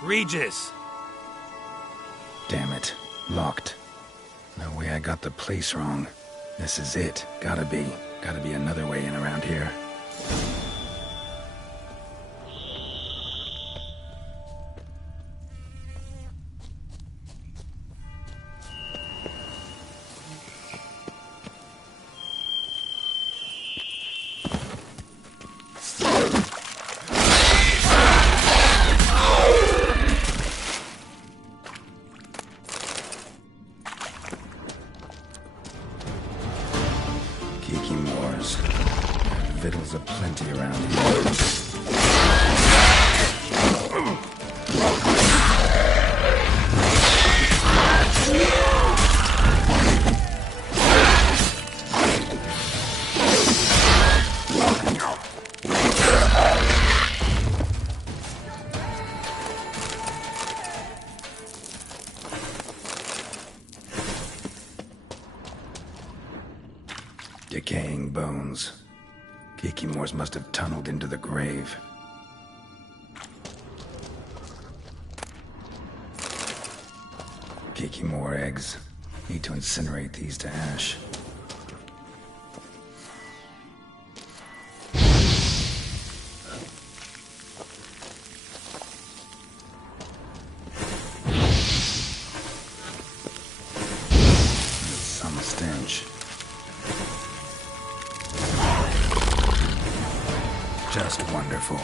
Regis! Damn it. Locked. No way I got the place wrong. This is it. Gotta be. Gotta be another way in around here. Victuals aplenty around here. Decaying bones. Kikimores must have tunneled into the grave. Kikimore eggs. Need to incinerate these to ash. Some stench. Just wonderful.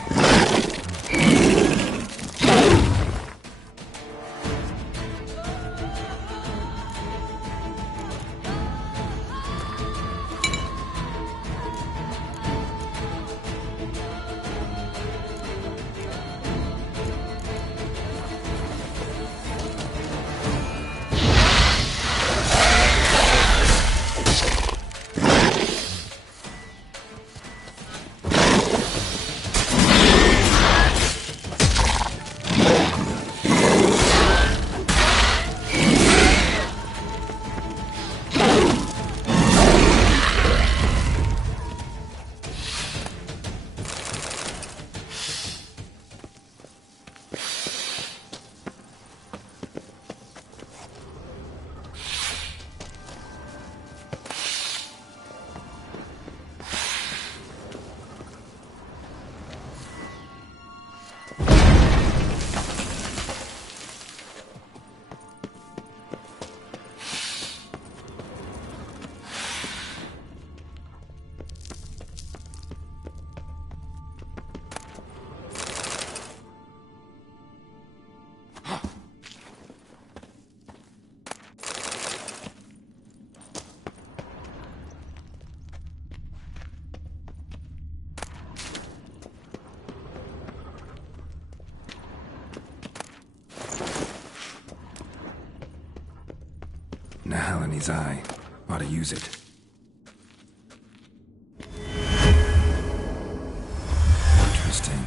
Nahal in his eye. Ought to use it. Interesting.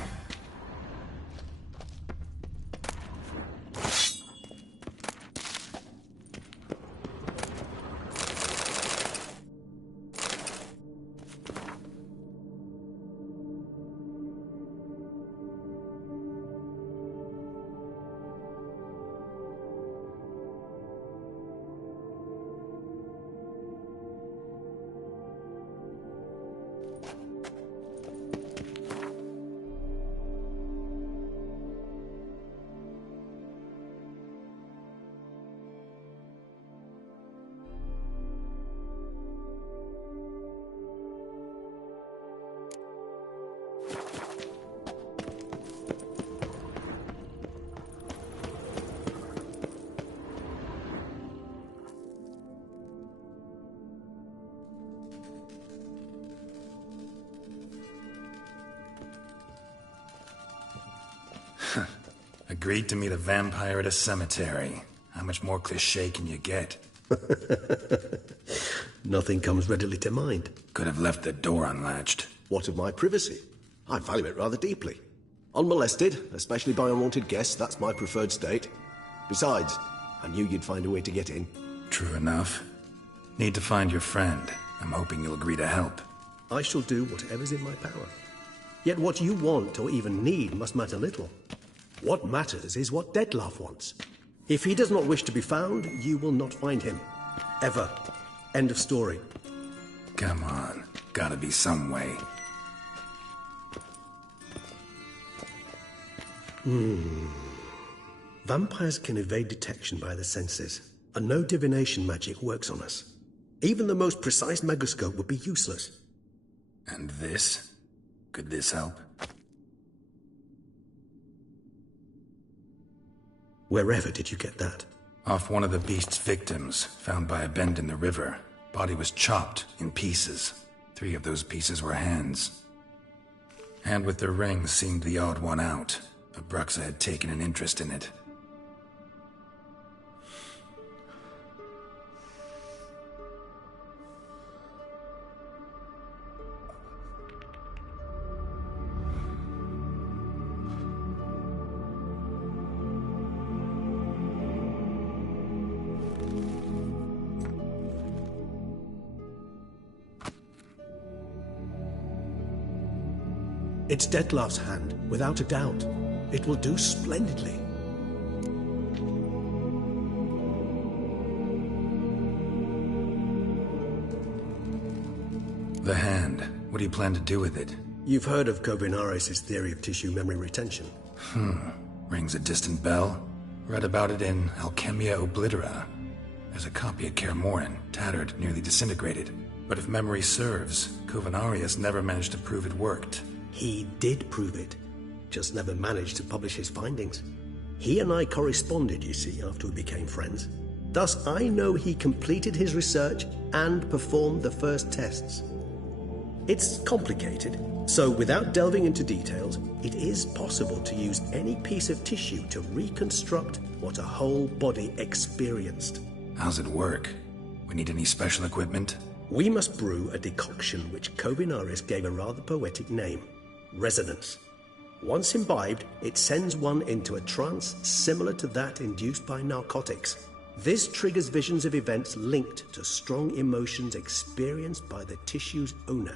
Agreed to meet a vampire at a cemetery. How much more cliché can you get? Nothing comes readily to mind. Could have left the door unlatched. What of my privacy? I value it rather deeply. Unmolested, especially by unwanted guests, that's my preferred state. Besides, I knew you'd find a way to get in. True enough. Need to find your friend. I'm hoping you'll agree to help. I shall do whatever's in my power. Yet what you want or even need must matter little. What matters is what Dettlaff wants. If he does not wish to be found, you will not find him. Ever. End of story. Come on. Gotta be some way. Vampires can evade detection by the senses, and no divination magic works on us. Even the most precise megascope would be useless. And this? Could this help? Wherever did you get that? Off one of the beast's victims, found by a bend in the river. Body was chopped in pieces. 3 of those pieces were hands. Hand with the ring seemed the odd one out. Abruxa had taken an interest in it. It's Dettlaff's hand, without a doubt. It will do splendidly. The hand. What do you plan to do with it? You've heard of Kovinaris' theory of tissue memory retention. Rings a distant bell. Read about it in Alchemia Oblitera. There's a copy at Kaer Morhen, tattered, nearly disintegrated. But if memory serves, Kovinaris never managed to prove it worked. He did prove it, just never managed to publish his findings. He and I corresponded, you see, after we became friends. Thus, I know he completed his research and performed the first tests. It's complicated, so without delving into details, it is possible to use any piece of tissue to reconstruct what a whole body experienced. How's it work? We need any special equipment? We must brew a decoction which Kovinaris gave a rather poetic name. Resonance. Once imbibed, it sends one into a trance similar to that induced by narcotics. This triggers visions of events linked to strong emotions experienced by the tissue's owner.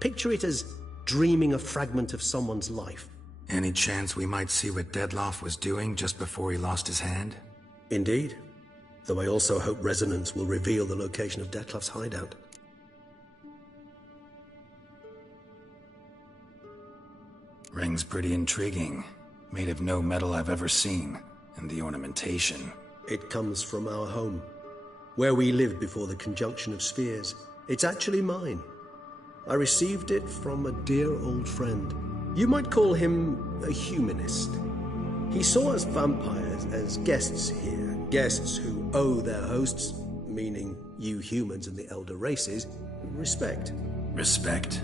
Picture it as dreaming a fragment of someone's life. Any chance we might see what Dettlaff was doing just before he lost his hand? Indeed. Though I also hope resonance will reveal the location of Dettlaff's hideout. Ring's pretty intriguing. Made of no metal I've ever seen. And the ornamentation. It comes from our home, where we lived before the conjunction of spheres. It's actually mine. I received it from a dear old friend. You might call him a humanist. He saw us vampires as guests here, guests who owe their hosts, meaning you humans and the elder races, respect. Respect?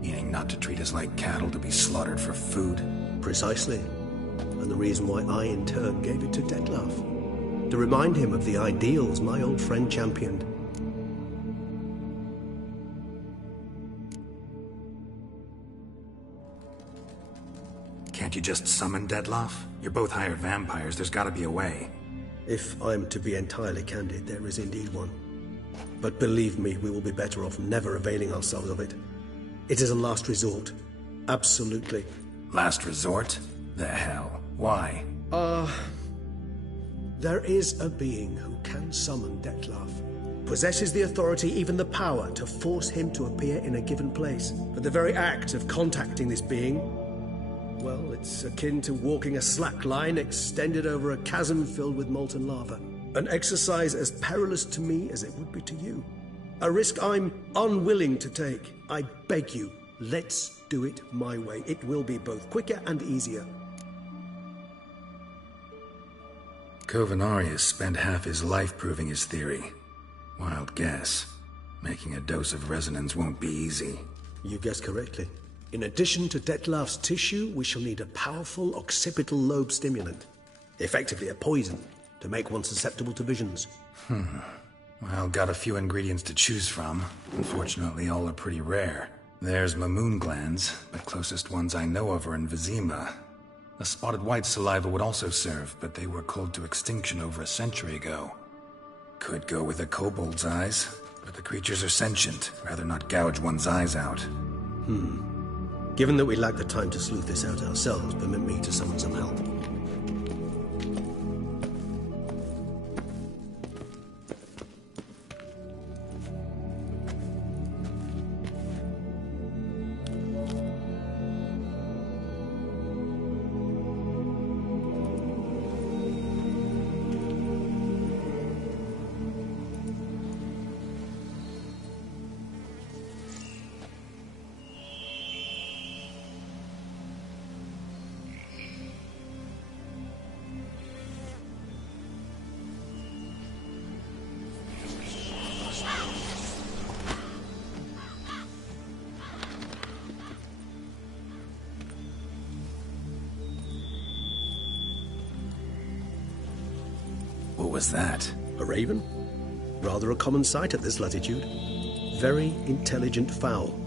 Meaning not to treat us like cattle to be slaughtered for food? Precisely. And the reason why I, in turn, gave it to Dettlaff. to remind him of the ideals my old friend championed. Can't you just summon Dettlaff? You're both hired vampires, there's gotta be a way. If I'm to be entirely candid, there is indeed one. But believe me, we will be better off never availing ourselves of it. It is a last resort. Absolutely. Last resort? The hell? Why? There is a being who can summon Dettlaff. Possesses the authority, even the power, to force him to appear in a given place. But the very act of contacting this being, well, it's akin to walking a slack line extended over a chasm filled with molten lava. An exercise as perilous to me as it would be to you. A risk I'm unwilling to take. I beg you, let's do it my way. It will be both quicker and easier. Covenarius spent half his life proving his theory. Wild guess. Making a dose of resonance won't be easy. You guessed correctly. In addition to Dettlaff's tissue, we shall need a powerful occipital lobe stimulant. Effectively a poison, to make one susceptible to visions. Well, got a few ingredients to choose from. Unfortunately, all are pretty rare. There's Mamoon glands, but closest ones I know of are in Vizima. A spotted white saliva would also serve, but they were cold to extinction over a century ago. Could go with a kobold's eyes, but the creatures are sentient. Rather not gouge one's eyes out. Given that we lack the time to sleuth this out ourselves, permit me to summon some help. What was that? A raven? Rather a common sight at this latitude. Very intelligent fowl.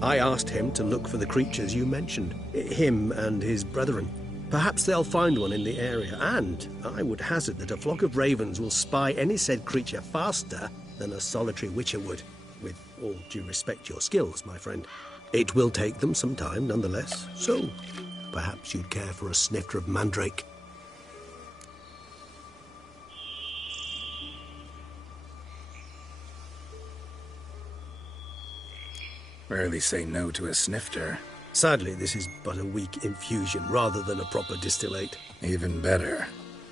I asked him to look for the creatures you mentioned. Him and his brethren. Perhaps they'll find one in the area, and I would hazard that a flock of ravens will spy any said creature faster than a solitary witcher would. With all due respect to your skills, my friend. It will take them some time, nonetheless, so perhaps you'd care for a snifter of mandrake. Rarely say no to a snifter. Sadly, this is but a weak infusion rather than a proper distillate. Even better.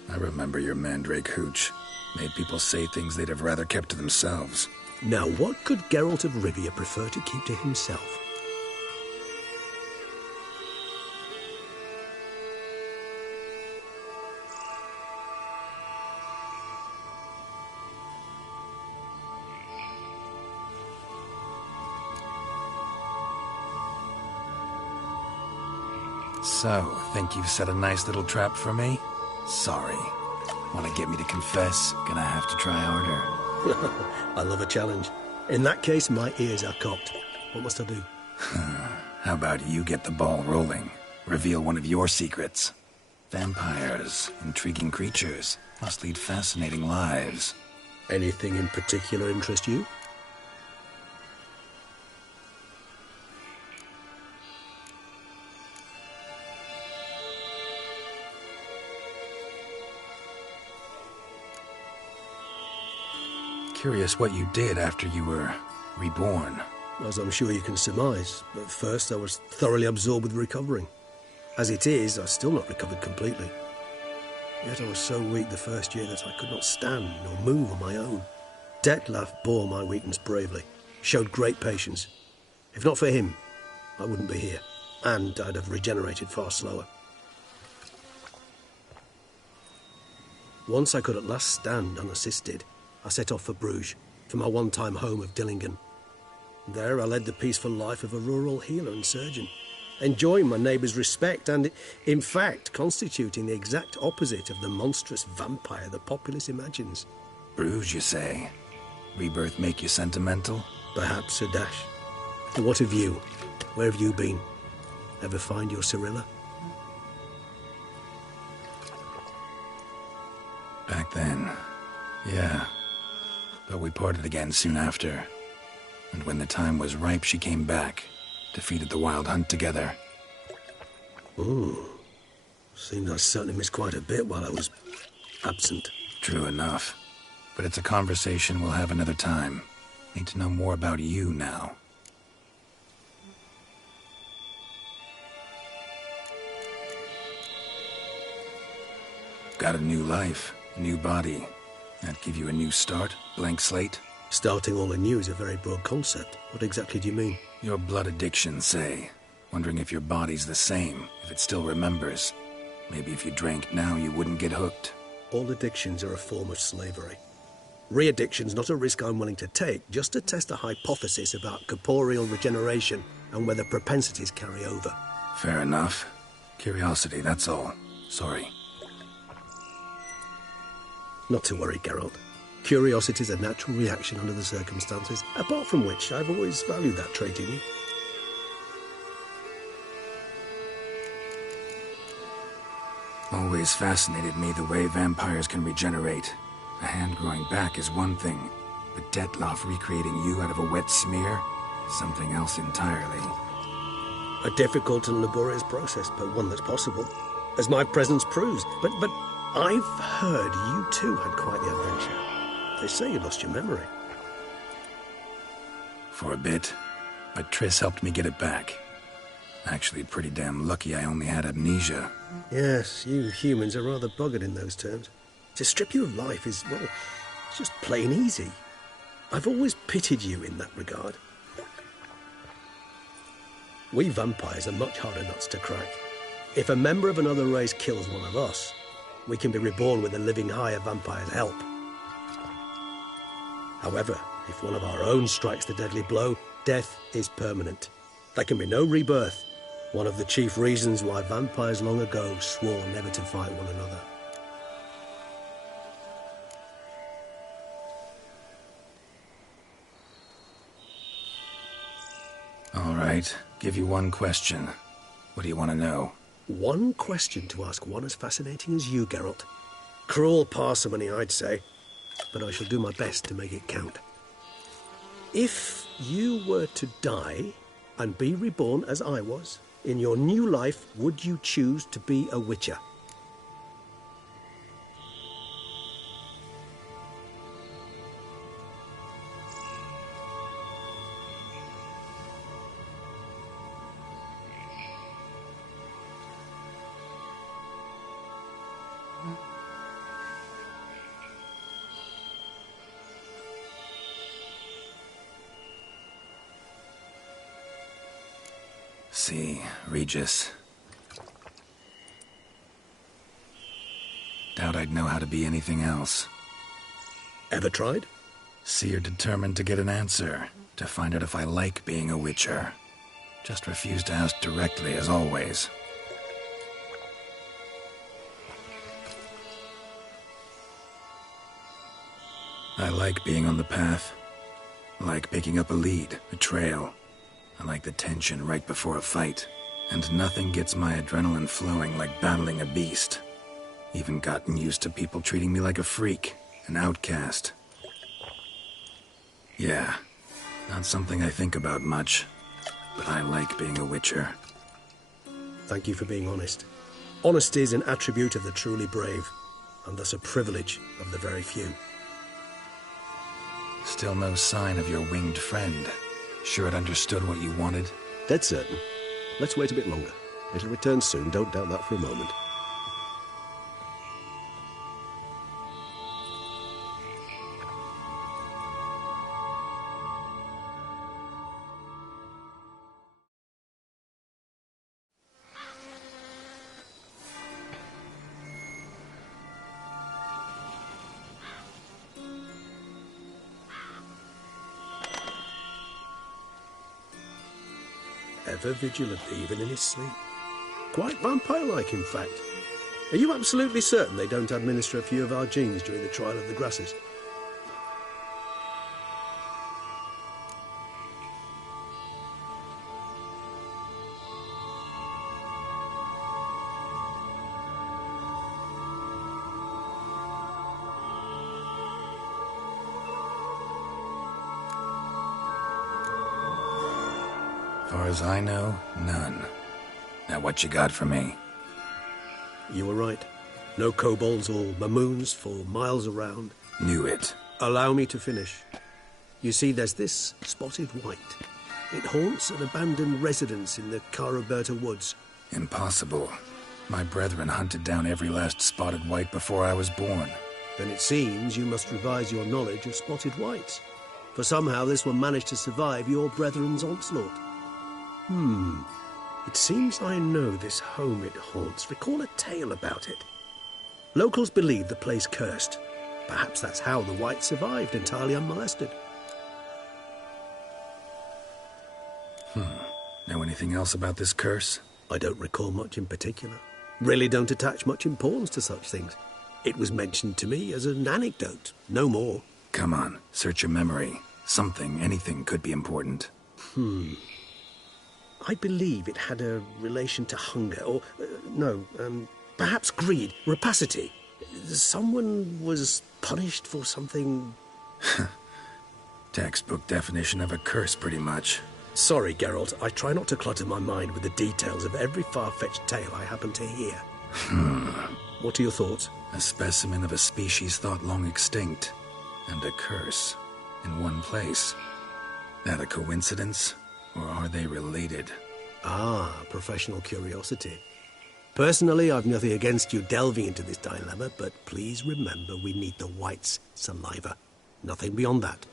I remember your mandrake hooch. Made people say things they'd have rather kept to themselves. Now, what could Geralt of Rivia prefer to keep to himself? So, think you've set a nice little trap for me? Sorry. Want to get me to confess? Gonna have to try harder. I love a challenge. In that case, my ears are cocked. What must I do? How about you get the ball rolling? Reveal one of your secrets. Vampires, intriguing creatures, must lead fascinating lives. Anything in particular interest you? Curious what you did after you were reborn. As I'm sure you can surmise, but first I was thoroughly absorbed with recovering. As it is, I've still not recovered completely. Yet I was so weak the first year that I could not stand nor move on my own. Dettlaff bore my weakness bravely, showed great patience. If not for him, I wouldn't be here, and I'd have regenerated far slower. Once I could at last stand unassisted, I set off for Bruges, for my one-time home of Dillingen. There I led the peaceful life of a rural healer and surgeon, enjoying my neighbour's respect and, in fact, constituting the exact opposite of the monstrous vampire the populace imagines. Bruges, you say? Rebirth make you sentimental? Perhaps a dash. What of you? Where have you been? Ever find your Cyrilla? Back then, yeah. But we parted again soon after. And when the time was ripe, she came back. Defeated the Wild Hunt together. Ooh. Seems I certainly missed quite a bit while I was absent. True enough. But it's a conversation we'll have another time. Need to know more about you now. Got a new life, a new body. That give you a new start? Blank slate? Starting all anew is a very broad concept. What exactly do you mean? Your blood addiction, say. Wondering if your body's the same, if it still remembers. Maybe if you drank now, you wouldn't get hooked. All addictions are a form of slavery. Re-addiction's not a risk I'm willing to take, just to test a hypothesis about corporeal regeneration and whether propensities carry over. Fair enough. Curiosity, that's all. Sorry. Not to worry, Geralt. Curiosity's a natural reaction under the circumstances, apart from which I've always valued that trait in you. Always fascinated me the way vampires can regenerate. A hand growing back is one thing, but Detloff recreating you out of a wet smear? Something else entirely. A difficult and laborious process, but one that's possible, as my presence proves. But I've heard you too had quite the adventure. They say you lost your memory. For a bit, but Triss helped me get it back. Actually, pretty damn lucky I only had amnesia. Yes, you humans are rather buggered in those terms. To strip you of life is, well, it's just plain easy. I've always pitied you in that regard. We vampires are much harder nuts to crack. If a member of another race kills one of us, we can be reborn with a living higher vampire's help. However, if one of our own strikes the deadly blow, death is permanent. There can be no rebirth. One of the chief reasons why vampires long ago swore never to fight one another. All right, give you one question. What do you want to know? One question to ask one as fascinating as you, Geralt. Cruel parsimony, I'd say, but I shall do my best to make it count. If you were to die and be reborn as I was, in your new life, would you choose to be a Witcher? See, Regis. Doubt I'd know how to be anything else. Ever tried? See, you're determined to get an answer, to find out if I like being a Witcher. Just refuse to ask directly, as always. I like being on the path. I like picking up a lead, a trail. I like the tension right before a fight. And nothing gets my adrenaline flowing like battling a beast. Even gotten used to people treating me like a freak, an outcast. Yeah, not something I think about much, but I like being a Witcher. Thank you for being honest. Honesty is an attribute of the truly brave, and thus a privilege of the very few. Still no sign of your winged friend. Sure it understood what you wanted? Dead certain. Let's wait a bit longer. It'll return soon, don't doubt that for a moment. ever vigilant, even in his sleep. Quite vampire-like, in fact. Are you absolutely certain they don't administer a few of our genes during the trial of the grasses? Far as I know, none. Now what you got for me? You were right. No kobolds or mamoons for miles around. Knew it. Allow me to finish. You see, there's this spotted white. It haunts an abandoned residence in the Caraberta woods. Impossible. My brethren hunted down every last spotted white before I was born. Then it seems you must revise your knowledge of spotted whites. For somehow this one managed to survive your brethren's onslaught. It seems I know this home it haunts. Recall a tale about it. Locals believe the place cursed. Perhaps that's how the white survived entirely unmolested. Know anything else about this curse? I don't recall much in particular. Really don't attach much importance to such things. It was mentioned to me as an anecdote, no more. Come on, search your memory. Something, anything could be important. I believe it had a relation to hunger, or, perhaps greed, rapacity. Someone was punished for something... Textbook definition of a curse, pretty much. Sorry, Geralt, I try not to clutter my mind with the details of every far-fetched tale I happen to hear. What are your thoughts? A specimen of a species thought long extinct, and a curse, in one place. That a coincidence? Or are they related? Professional curiosity. Personally, I've nothing against you delving into this dilemma, but please remember we need the white's saliva. Nothing beyond that.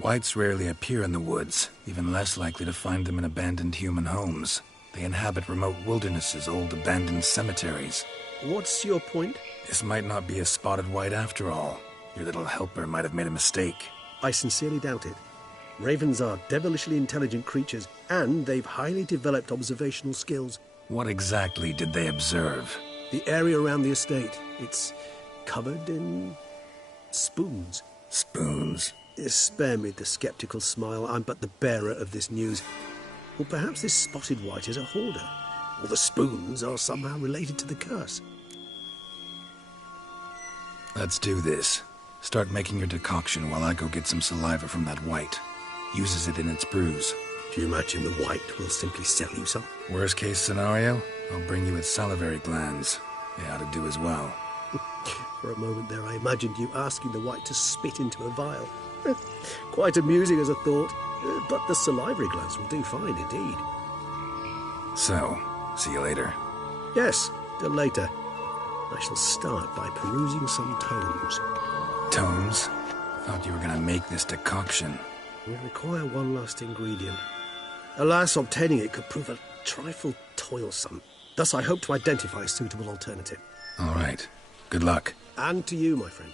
Whites rarely appear in the woods, even less likely to find them in abandoned human homes. They inhabit remote wildernesses, old abandoned cemeteries. What's your point? This might not be a spotted white after all. Your little helper might have made a mistake. I sincerely doubt it. Ravens are devilishly intelligent creatures, and they've highly developed observational skills. What exactly did they observe? The area around the estate. It's covered in spoons. Spoons? Spare me the skeptical smile. I'm but the bearer of this news. Or perhaps this spotted white is a hoarder. Or the spoons are somehow related to the curse. Let's do this. Start making your decoction while I go get some saliva from that white. Uses it in its brews. Do you imagine the white will simply sell you some? Worst case scenario, I'll bring you its salivary glands. They ought to do as well. For a moment there, I imagined you asking the white to spit into a vial. Quite amusing as a thought, but the salivary glands will do fine indeed. So, see you later. Yes, till later. I shall start by perusing some tomes. Tomes? Thought you were gonna make this decoction. We require one last ingredient. Alas, obtaining it could prove a trifle toilsome. Thus, I hope to identify a suitable alternative. All right. Good luck. And to you, my friend.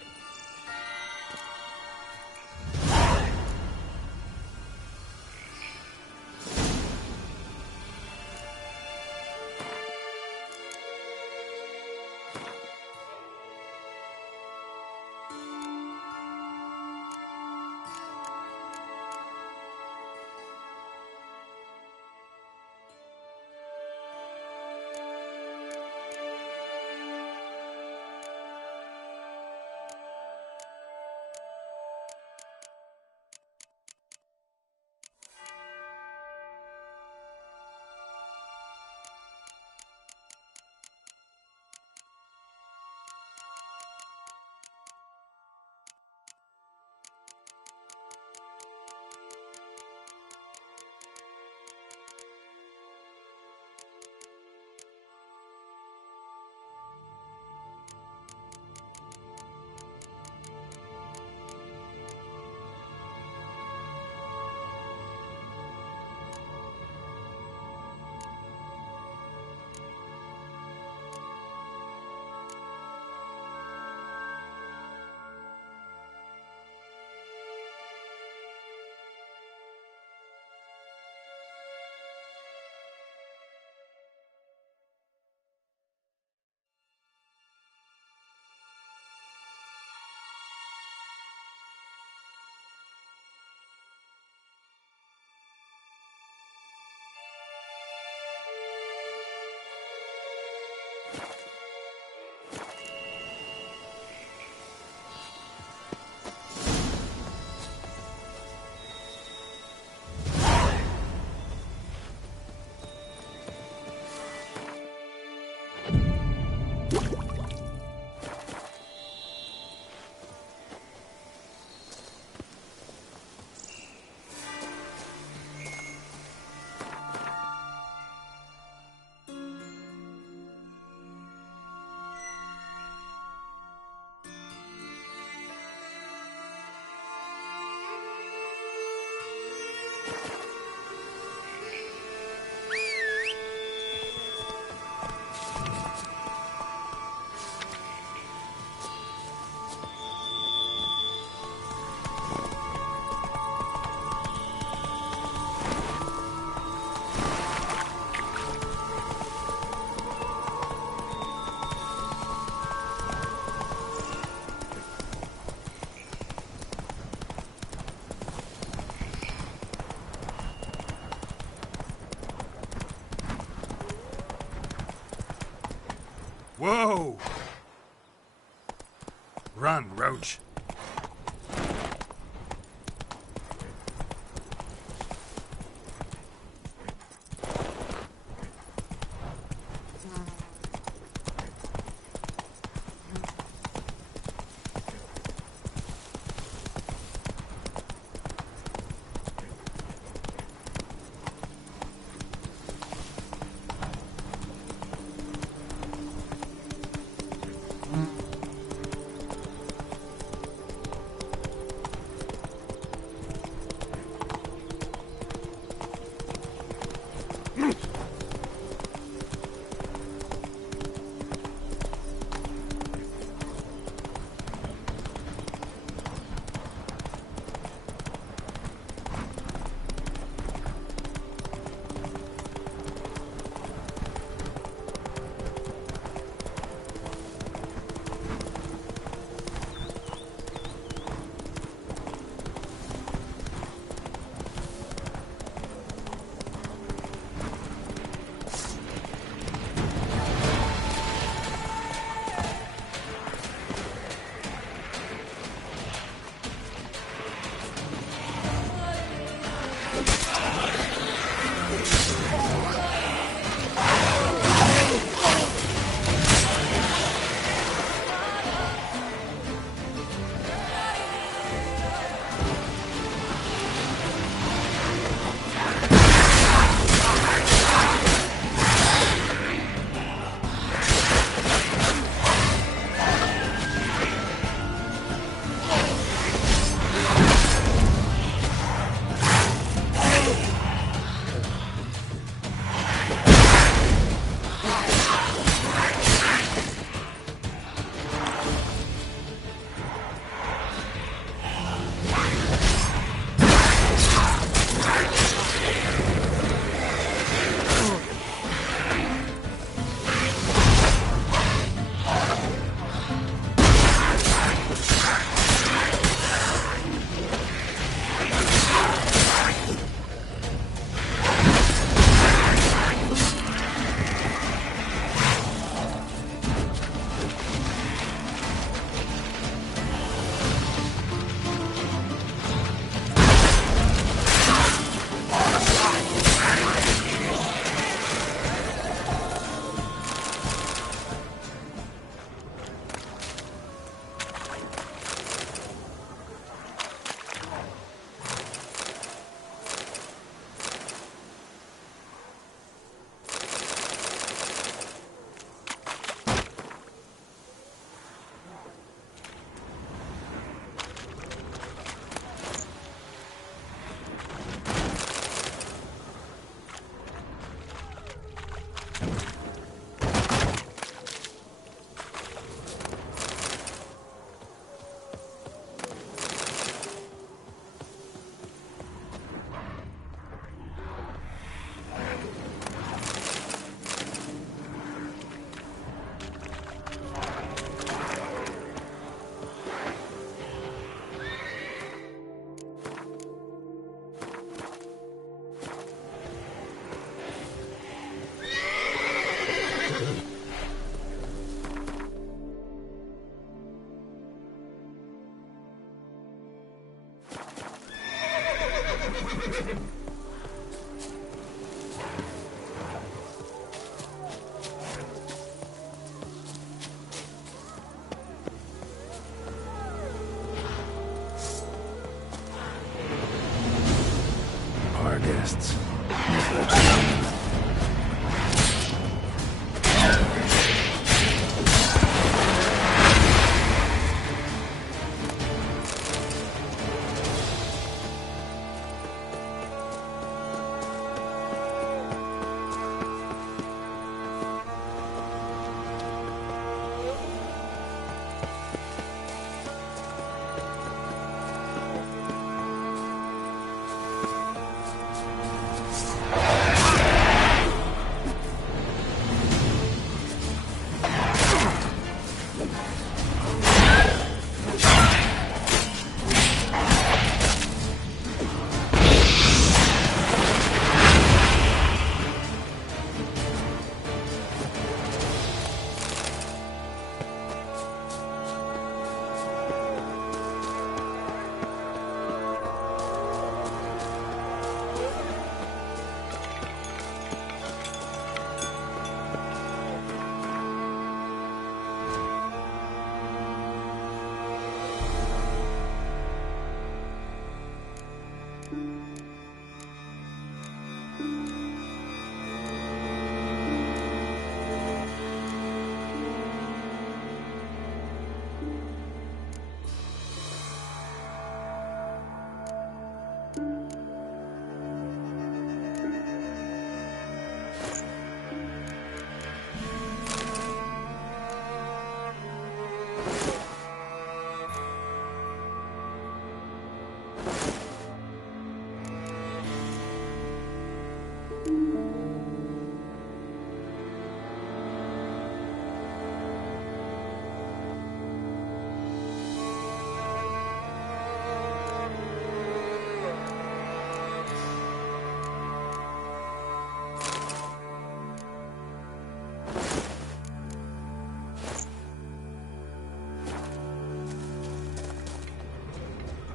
Whoa! Run, Roach.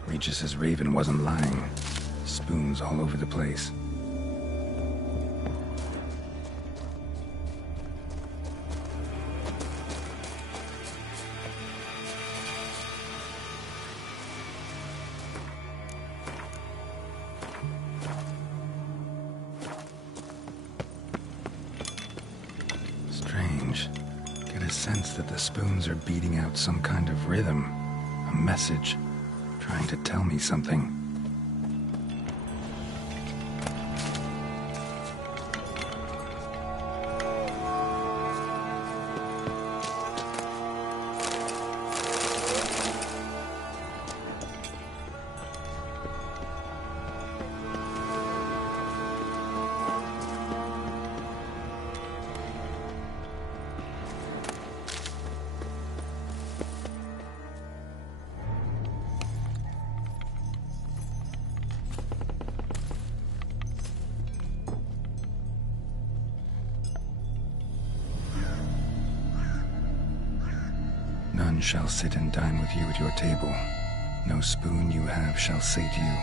Regis's raven wasn't lying. Spoons all over the place. Strange. Get a sense that the spoons are beating out some kind of rhythm. A message. Trying to tell me something. None shall sit and dine with you at your table. No spoon you have shall sate you.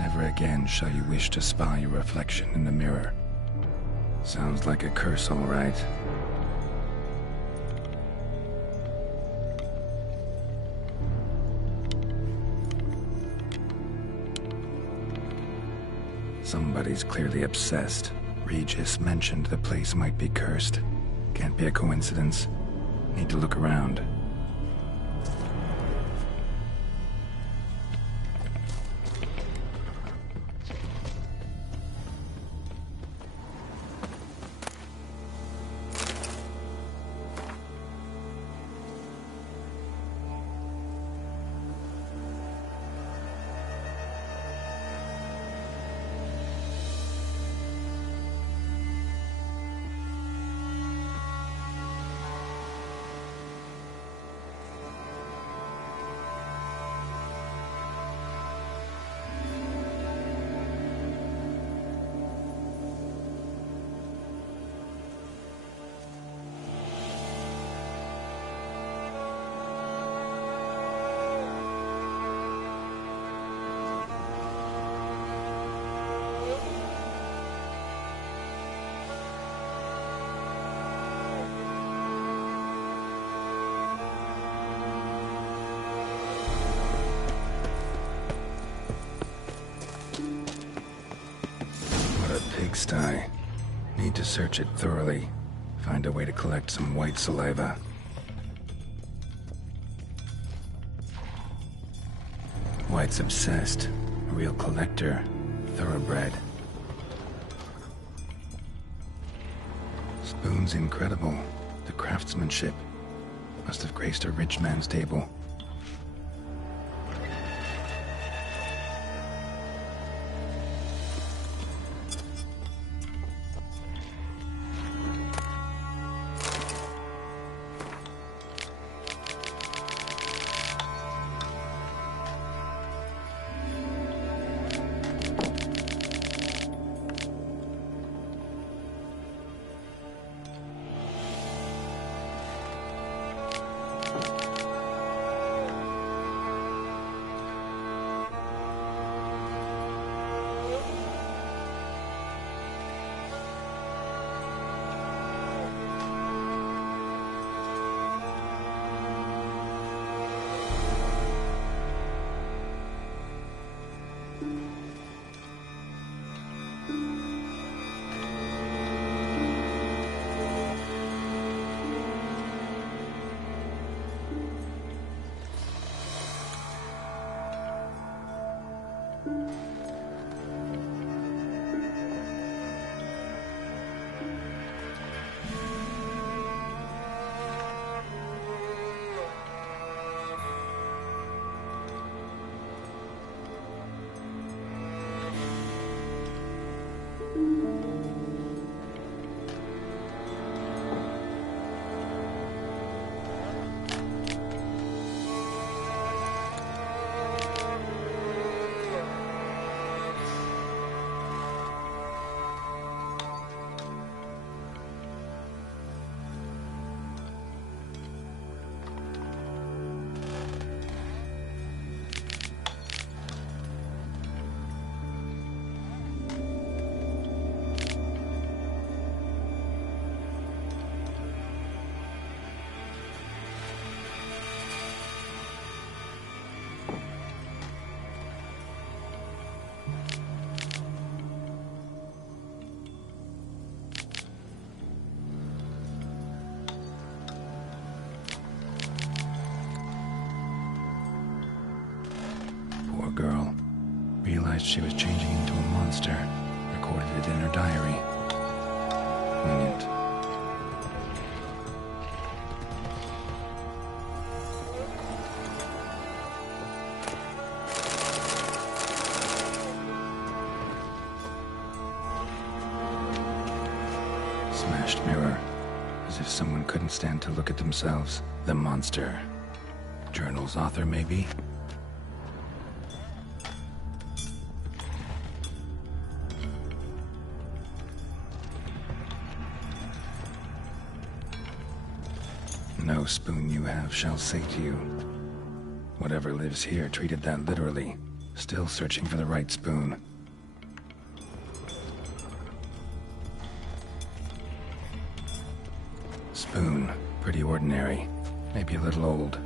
Never again shall you wish to spy your reflection in the mirror. Sounds like a curse, all right. Somebody's clearly obsessed. Regis mentioned the place might be cursed. Can't be a coincidence. Need to look around. Pigsty. Need to search it thoroughly. Find a way to collect some white saliva. White's obsessed. A real collector. Thoroughbred. Spoon's incredible. The craftsmanship. Must have graced a rich man's table. realized she was changing into a monster, recorded it in her diary. Poignant. Smashed mirror. As if someone couldn't stand to look at themselves. The monster. Journal's author, maybe? No spoon you have shall sate you. Whatever lives here treated that literally. Still searching for the right spoon. Spoon. Pretty ordinary. Maybe a little old.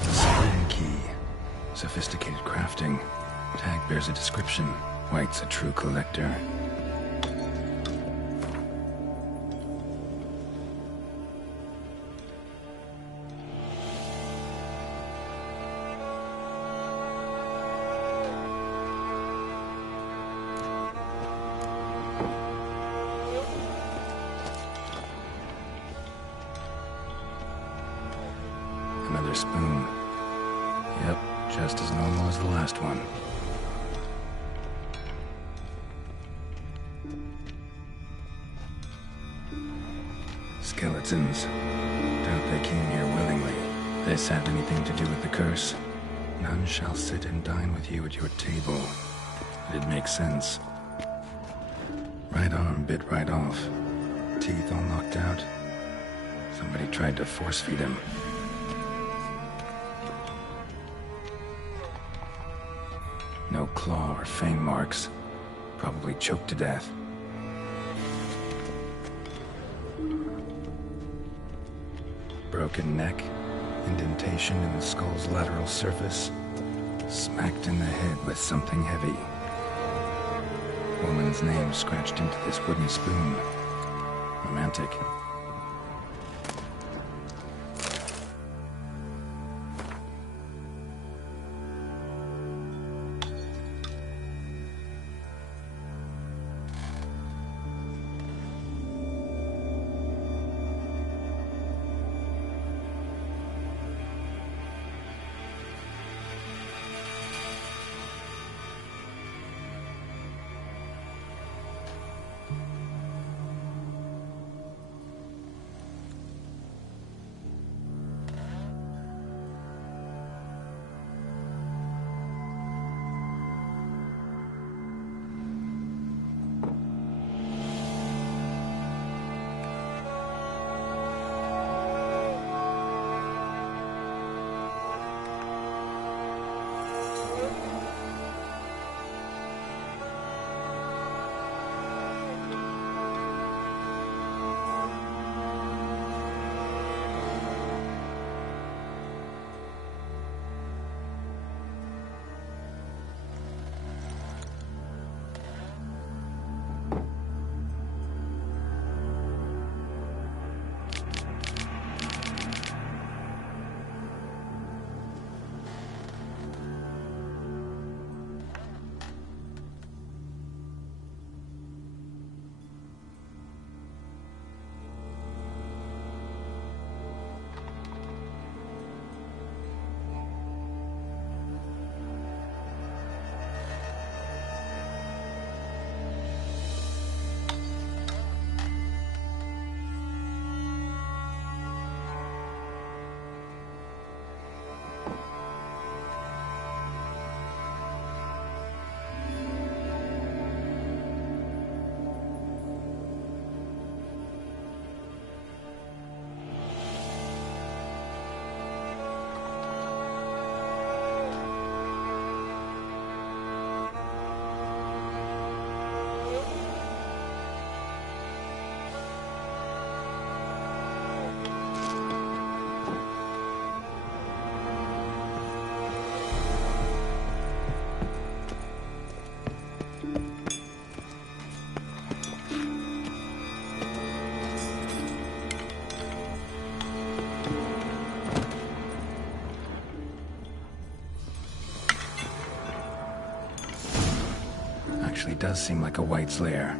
Spoon key. Sophisticated crafting. Tag bears a description. White's a true collector. Another spoon. Yep, just as normal as the last one. Skeletons. Doubt they came here willingly. This had anything to do with the curse? None shall sit and dine with you at your table. It makes sense. Right arm bit right off. Teeth all knocked out. Somebody tried to force feed him. No claw or fang marks. Probably choked to death. Broken neck. Indentation in the skull's lateral surface. Smacked in the head with something heavy. Woman's name scratched into this wooden spoon. Romantic. actually does seem like a White's lair.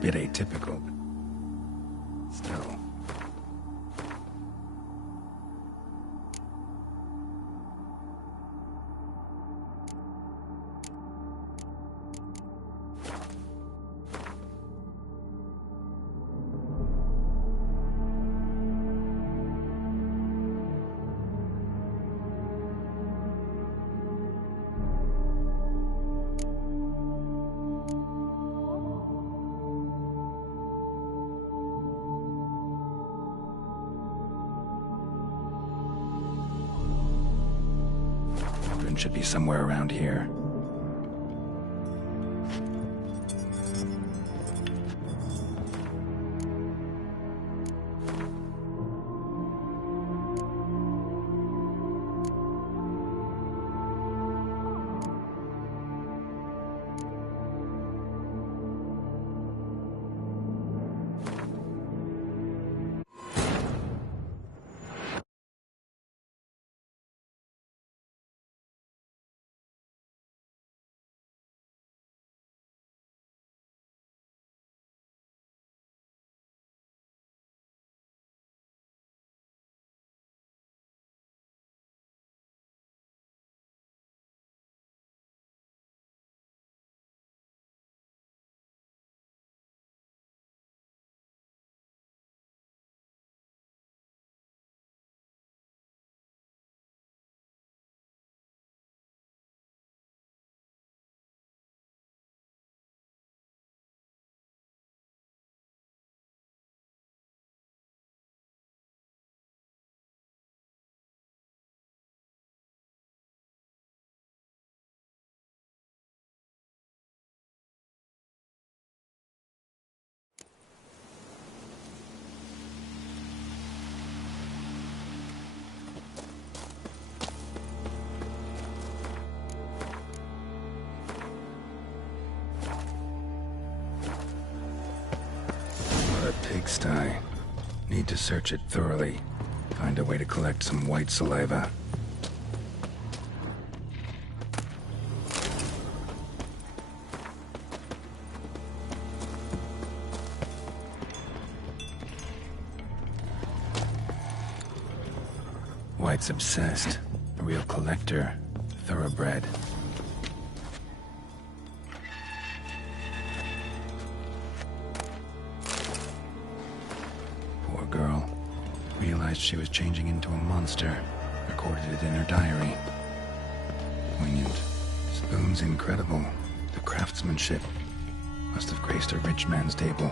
Bit atypical. Still. Should be somewhere around here. Pigsty. Need to search it thoroughly. Find a way to collect some white saliva. White's obsessed. A real collector. Thoroughbred. Girl realized she was changing into a monster, recorded it in her diary. Poignant. Spoon's incredible. The craftsmanship must have graced a rich man's table.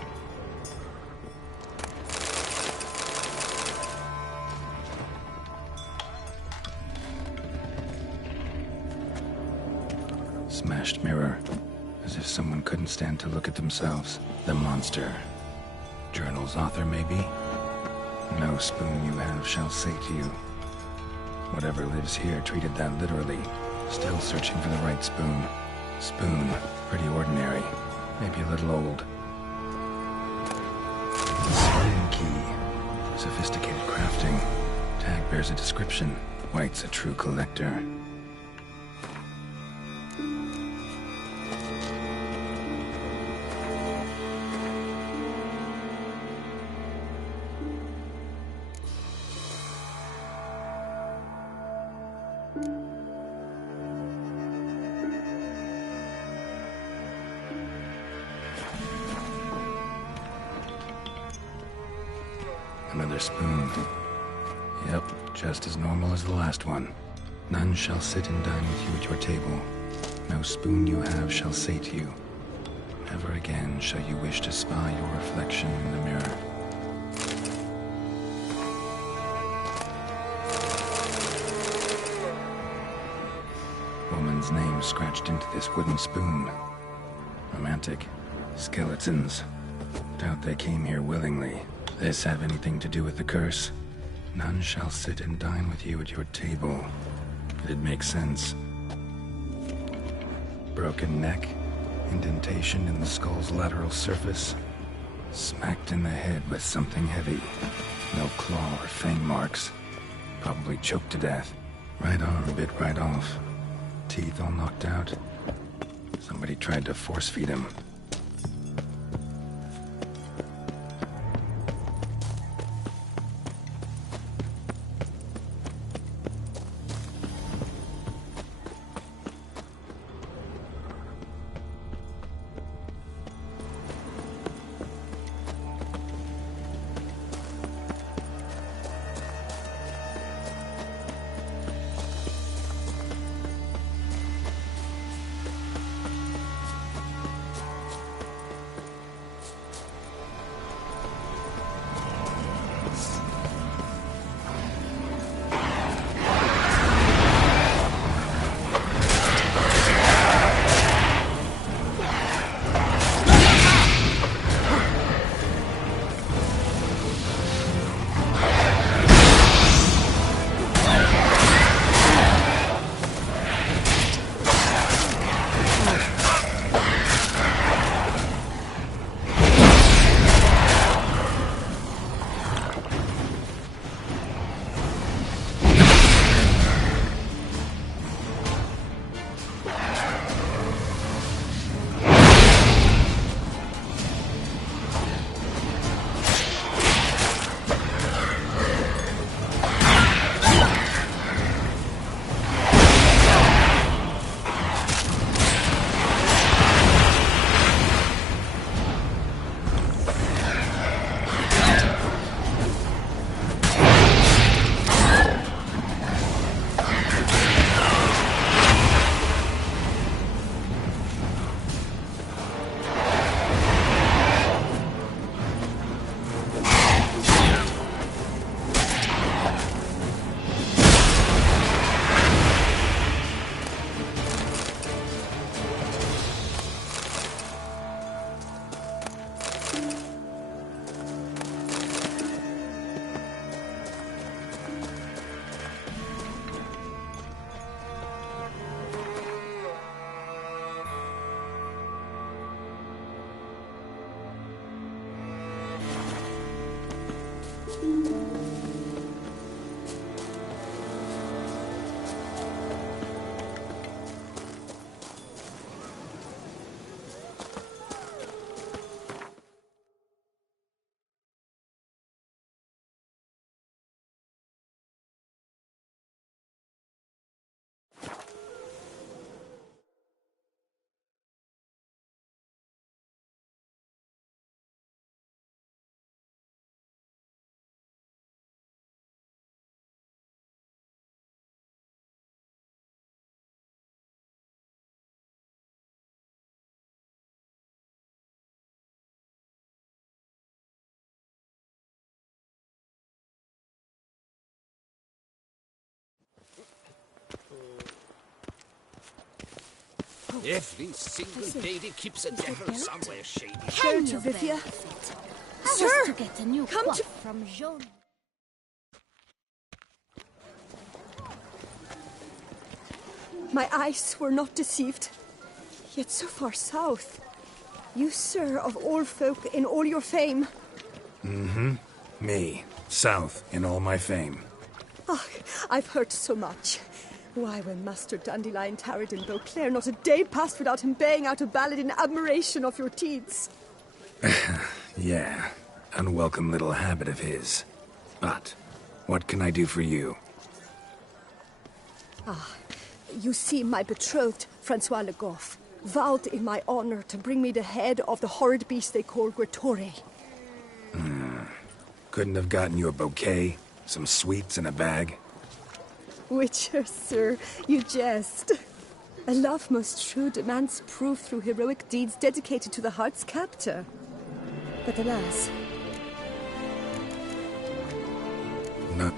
Smashed mirror, as if someone couldn't stand to look at themselves. The monster. Journal's author, maybe? No spoon you have shall sate you. Whatever lives here treated that literally. Still searching for the right spoon. Spoon, pretty ordinary. Maybe a little old. Spoon key. Sophisticated crafting. Tag bears a description. White's a true collector. Another spoon. Yep, just as normal as the last one. None shall sit and dine with you at your table. No spoon you have shall sate you. Never again shall you wish to spy your reflection in the mirror. Woman's name scratched into this wooden spoon. Romantic. Skeletons. Doubt they came here willingly. This have anything to do with the curse? None shall sit and dine with you at your table. It makes sense. Broken neck, indentation in the skull's lateral surface, smacked in the head with something heavy. No claw or fang marks. Probably choked to death. Right arm bit right off. Teeth all knocked out. Somebody tried to force feed him. Every single lady keeps a devil somewhere shady. Can you Vivia? Sir, Sir, to get a new come quaff to... from Jean. My eyes were not deceived. Yet so far south. You, sir, of all folk in all your fame. Mm-hmm. Me. South in all my fame. Ah, I've heard so much. Why, when Master Dandelion tarried in Beauclair, not a day passed without him baying out a ballad in admiration of your deeds. Yeah, unwelcome little habit of his. But, what can I do for you? Ah, you see, my betrothed, Francois Le Goff, vowed in my honor to bring me the head of the horrid beast they call Gretore. Couldn't have gotten you a bouquet, some sweets in a bag? Witcher, sir, you jest. A love most true demands proof through heroic deeds dedicated to the heart's captor. But alas... No.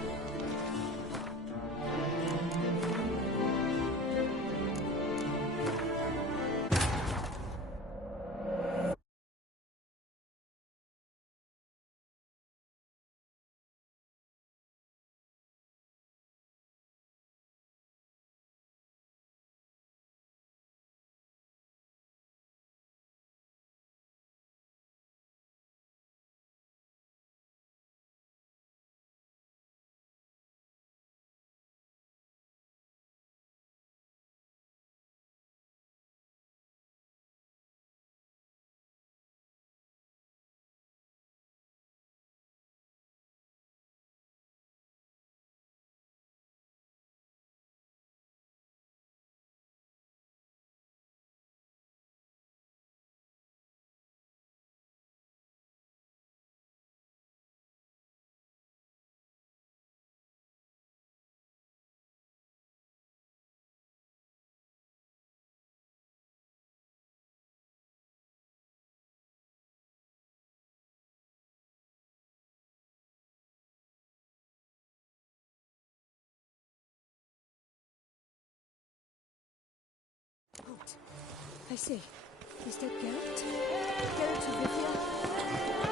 I see. Is that Geralt? Geralt of Rivia?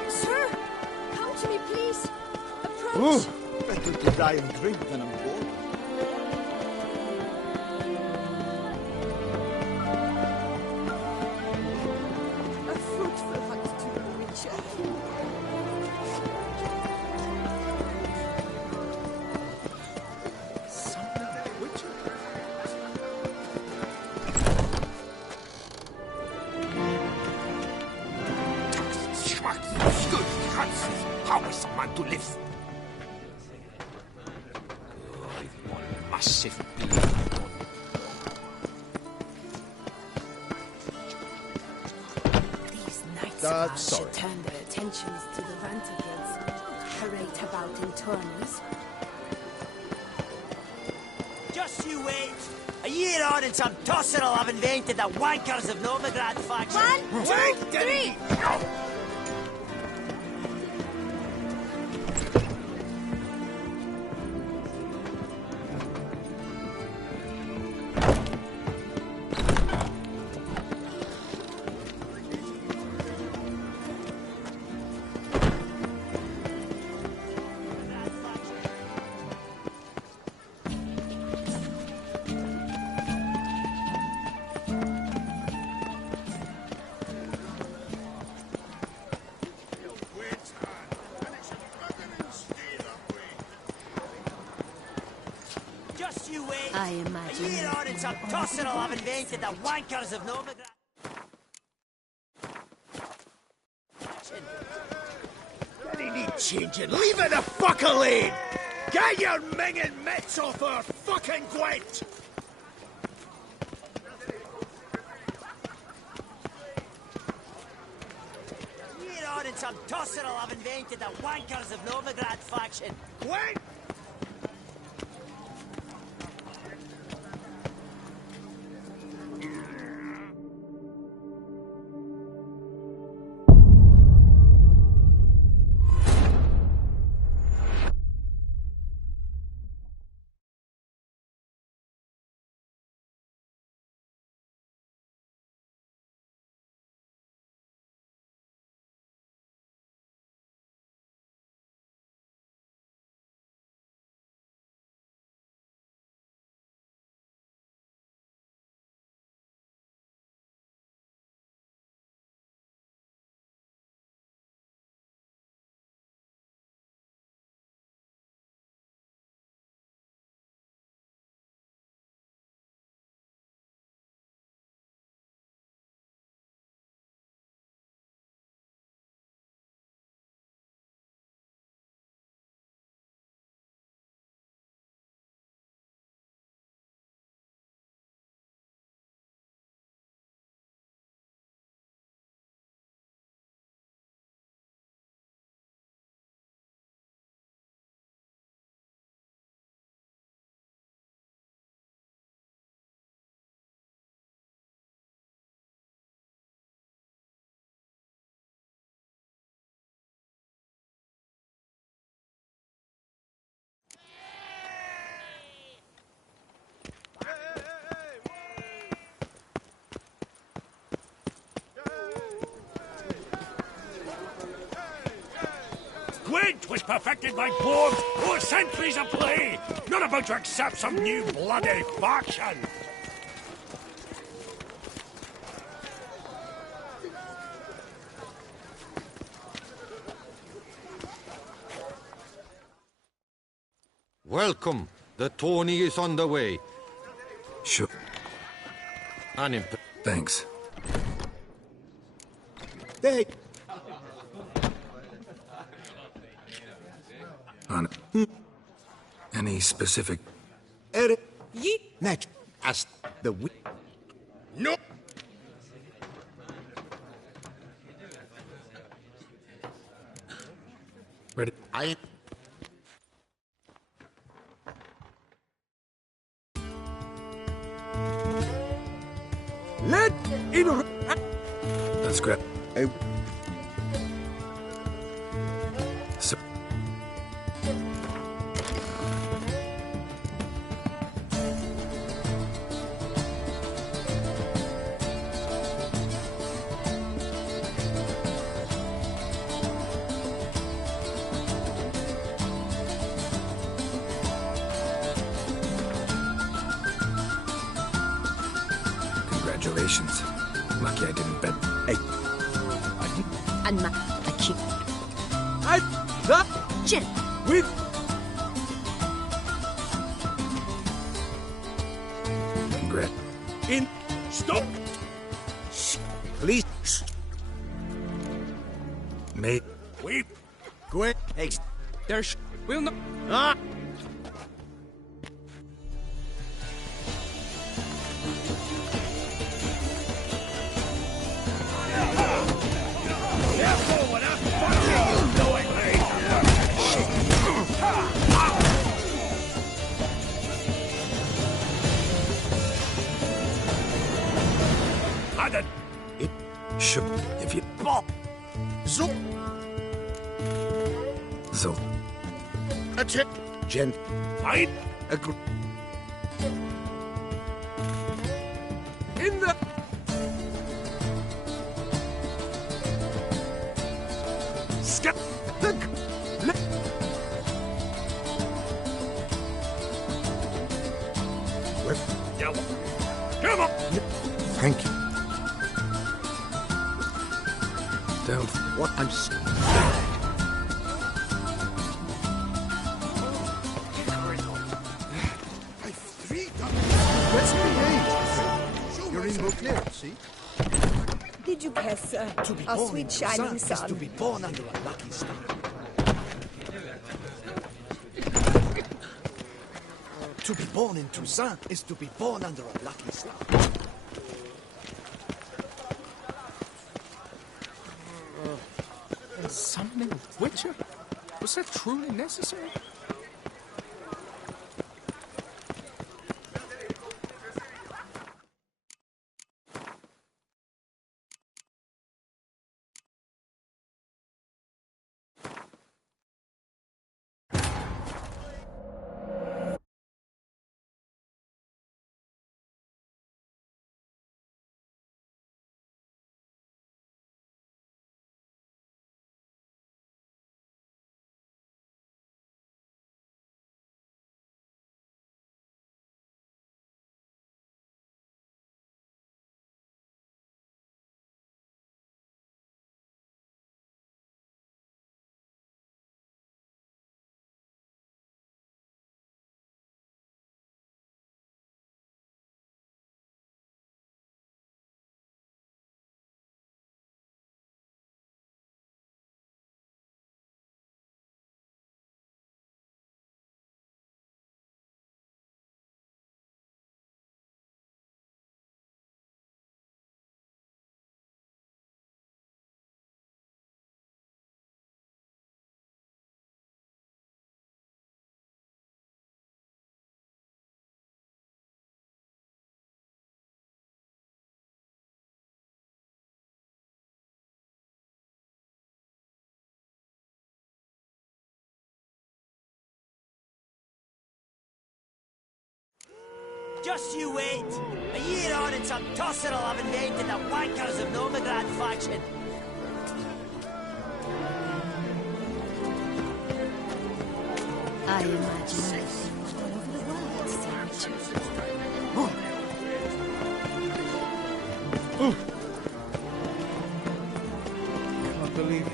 Sir! Come to me, please! Approach! Oh, better to die and drink than on board. A fruitful hunt to you, Witcher. Something of a witcher. How is a man to live? One massive being. These knights should turn their attentions to the Vanderbilts. Parade about in tourneys. Just you wait. A year on and some tosser will have invented the wankers of Novigrad faction. 1, 2, 3! I imagine. A year on and some tosser will have invented the wankers of Novigrad. Any need changing? Leave it the fuck alone! Get your minging mitts off our fucking Gwent! A year on and some tosser will have invented the wankers of Novigrad faction. Gwent! Gwent was perfected by dwarves who are centuries of play, not about to accept some new bloody faction. Welcome. The tourney is on the way. Sure. Thanks. Hey. On any specific? Eric. Yeet. Match. As the No. Ready? I. Let in. That's great. Congratulations. Lucky I didn't bet. Hey. And my keep. Jin. With. Congrat. In. Stop. Shh. Please. Mate. Wait. Quick. Hey. There's. Will not. Ah. It should if you Bob. Zo. So A check. Jen. Fine. Agree. In the. Scat. Yeah. Come on. Thank you. don't. What I'm Let's behave. You're in clear, see? Did you guess, our sweet shining is sun? to be born under a lucky star. To be born in Toussaint is to be born under a lucky star. Summoning a Witcher? Was that truly necessary? Just you wait. A year on and some tosser will have invented the wankers of Novigrad faction. I imagine all over the world, Sir Richard. Can't believe it.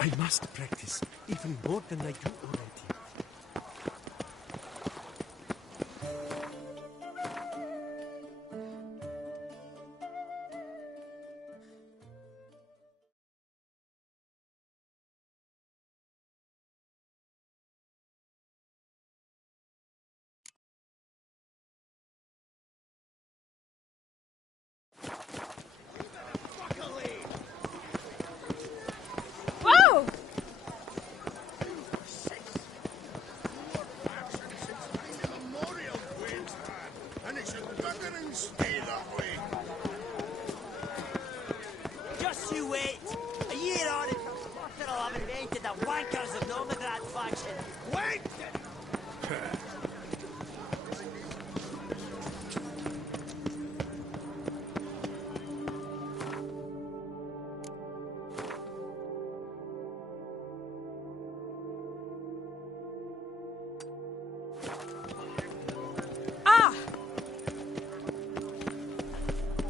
I must practice, even more than I do already. Whoa!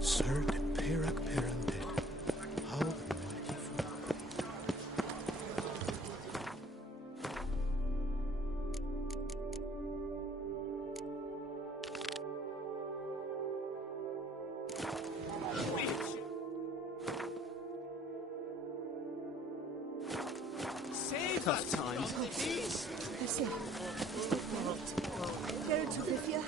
Sir de Perak Peranded. How the mighty fall. Tough times. Listen. There to Vivia.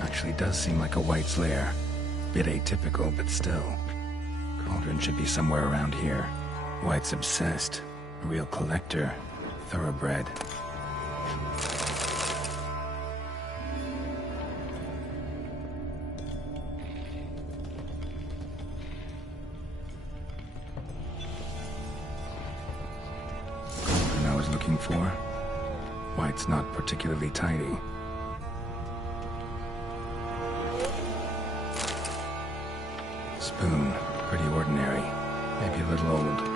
Actually does seem like a White's lair. Bit atypical, but still. Cauldron should be somewhere around here. White's obsessed. A real collector. Thoroughbred. Cauldron I was looking for. White's not particularly tidy. Spoon. Pretty ordinary. Maybe a little old.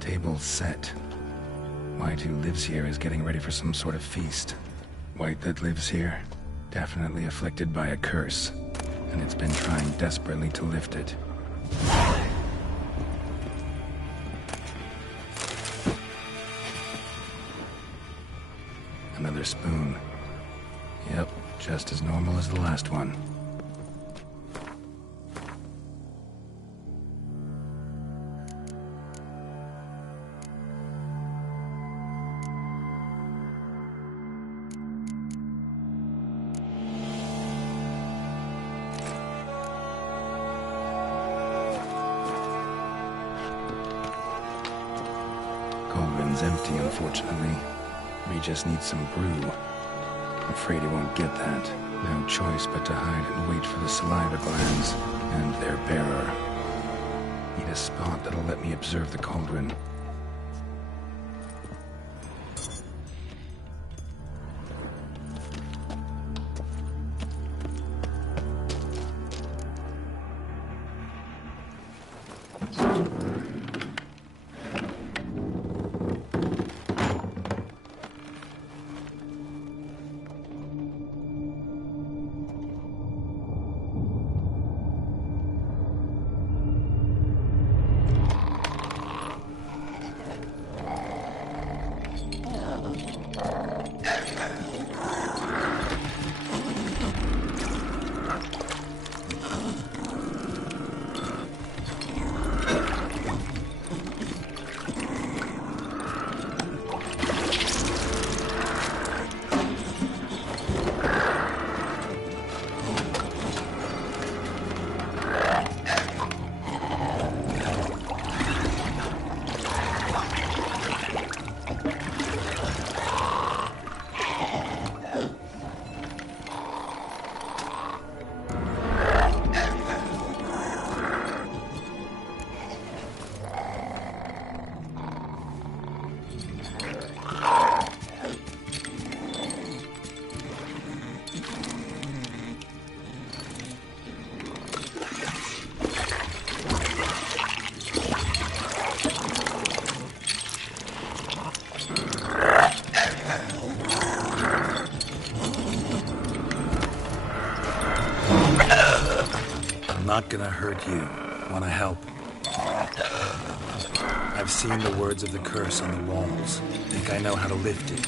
Table's set. White, who lives here, is getting ready for some sort of feast. White that lives here, definitely afflicted by a curse, and it's been trying desperately to lift it. Another spoon. Yep, just as normal as the last one. Cauldron's empty, unfortunately. We just need some brew. I'm afraid he won't get that. No choice but to hide and wait for the saliva glands and their bearer. Need a spot that'll let me observe the cauldron. not gonna hurt you. Wanna help? I've seen the words of the curse on the walls. Think I know how to lift it.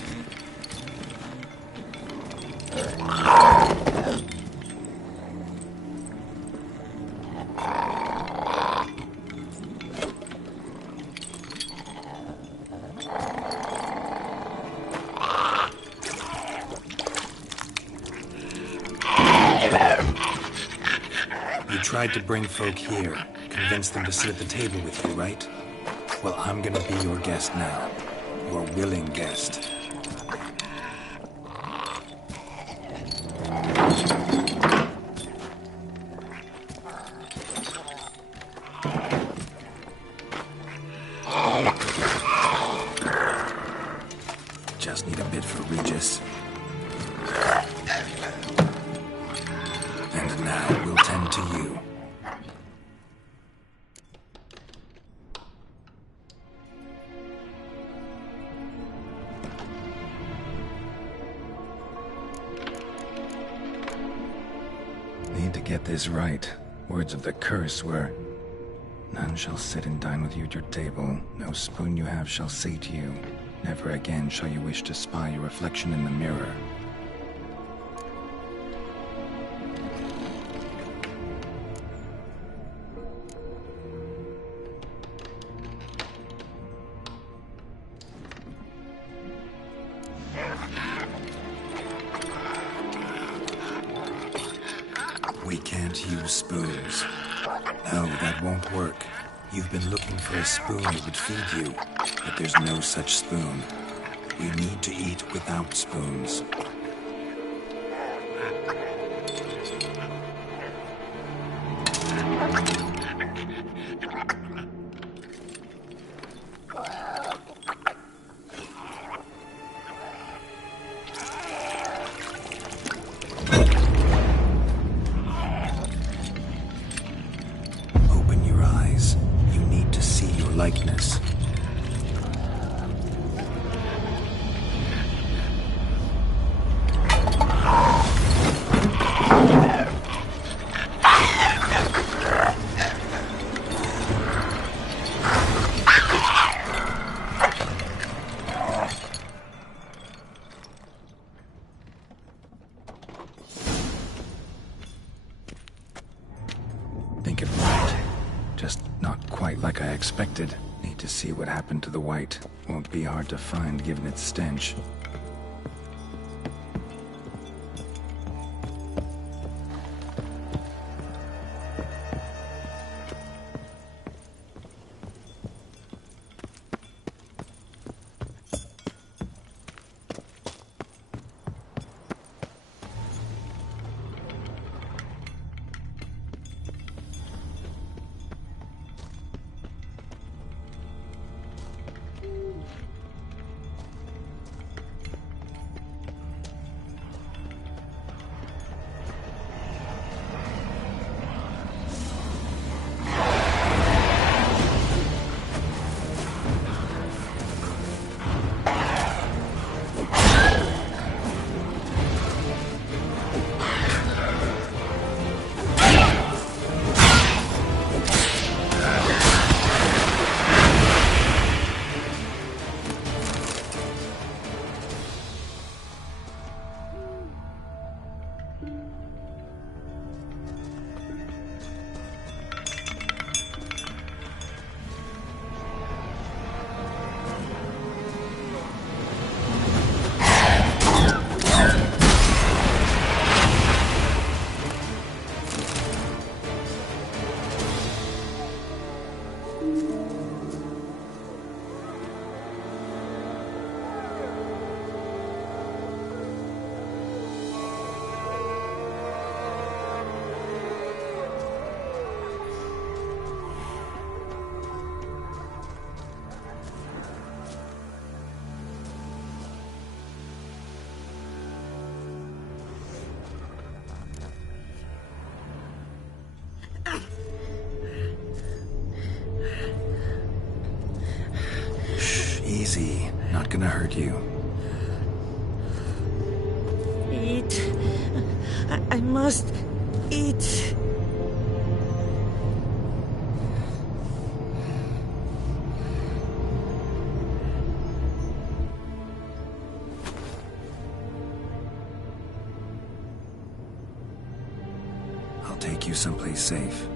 You tried to bring folk here, convince them to sit at the table with you, right? Well, I'm gonna be your guest now. Your willing guest. Just need a bit for Regis. And now we'll tend to you. Need to get this right. Words of the curse were, none shall sit and dine with you at your table. No spoon you have shall sate you. Never again shall you wish to spy your reflection in the mirror. We can't use spoons. No, that won't work. You've been looking for a spoon that would feed you, but there's no such spoon. We need to eat without spoons. Open your eyes. You need to see your likeness. Think it right. Just not quite like I expected. Need to see what happened to the white. Won't be hard to find given its stench. Easy. Not gonna hurt you. Eat. I must eat. I'll take you someplace safe.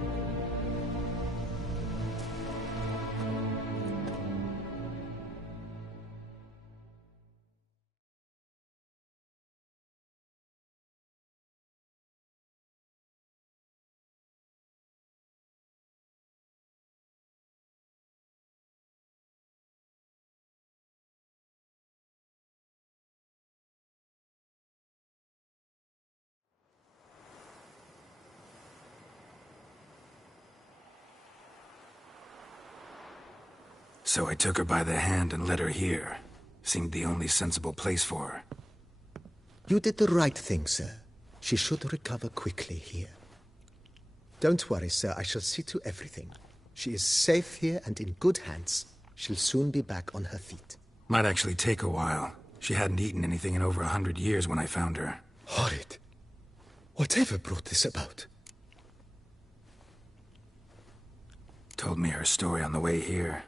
So I took her by the hand and led her here. Seemed the only sensible place for her. You did the right thing, sir. She should recover quickly here. Don't worry, sir. I shall see to everything. She is safe here and in good hands. She'll soon be back on her feet. Might actually take a while. She hadn't eaten anything in over 100 years when I found her. Horrid. Whatever brought this about? Told me her story on the way here.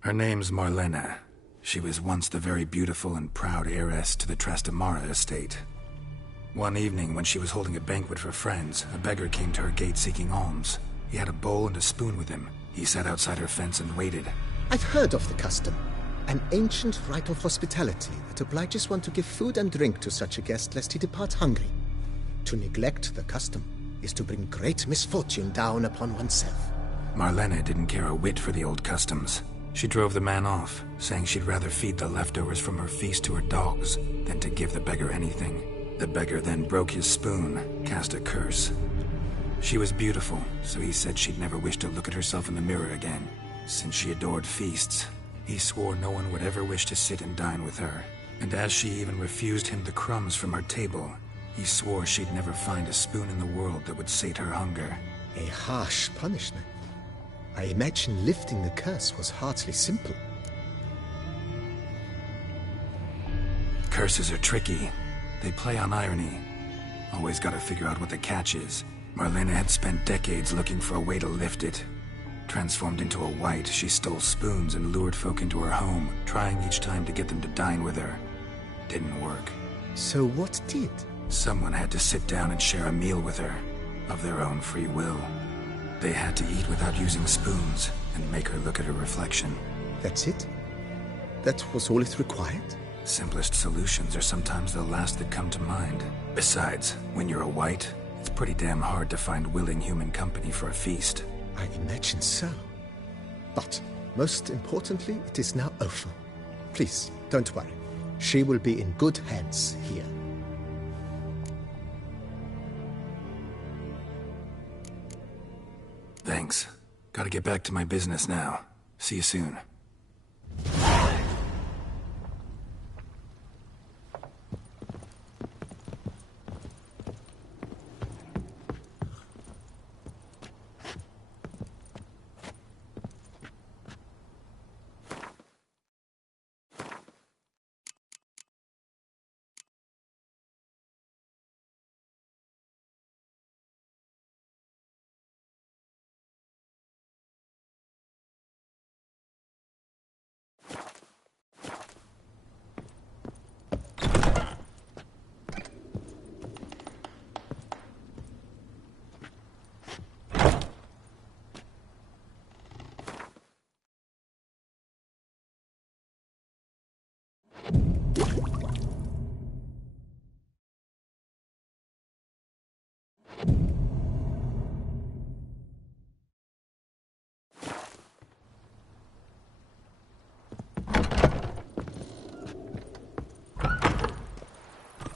Her name's Marlena. She was once the very beautiful and proud heiress to the Trastamara estate. One evening, when she was holding a banquet for friends, a beggar came to her gate seeking alms. He had a bowl and a spoon with him. He sat outside her fence and waited. I've heard of the custom. An ancient rite of hospitality that obliges one to give food and drink to such a guest lest he depart hungry. To neglect the custom is to bring great misfortune down upon oneself. Marlena didn't care a whit for the old customs. She drove the man off, saying she'd rather feed the leftovers from her feast to her dogs than to give the beggar anything. The beggar then broke his spoon, cast a curse. She was beautiful, so he said she'd never wish to look at herself in the mirror again. Since she adored feasts, he swore no one would ever wish to sit and dine with her. And as she even refused him the crumbs from her table, he swore she'd never find a spoon in the world that would sate her hunger. A harsh punishment. I imagine lifting the curse was hardly simple. Curses are tricky. They play on irony. Always gotta figure out what the catch is. Marlena had spent decades looking for a way to lift it. Transformed into a wight, she stole spoons and lured folk into her home, trying each time to get them to dine with her. Didn't work. So what did? Someone had to sit down and share a meal with her, of their own free will. They had to eat without using spoons, and make her look at her reflection. That's it? That was all it required? Simplest solutions are sometimes the last that come to mind. Besides, when you're a wight, it's pretty damn hard to find willing human company for a feast. I imagine so. But, most importantly, it is now over. Please, don't worry. She will be in good hands here. Thanks. Gotta get back to my business now. See you soon.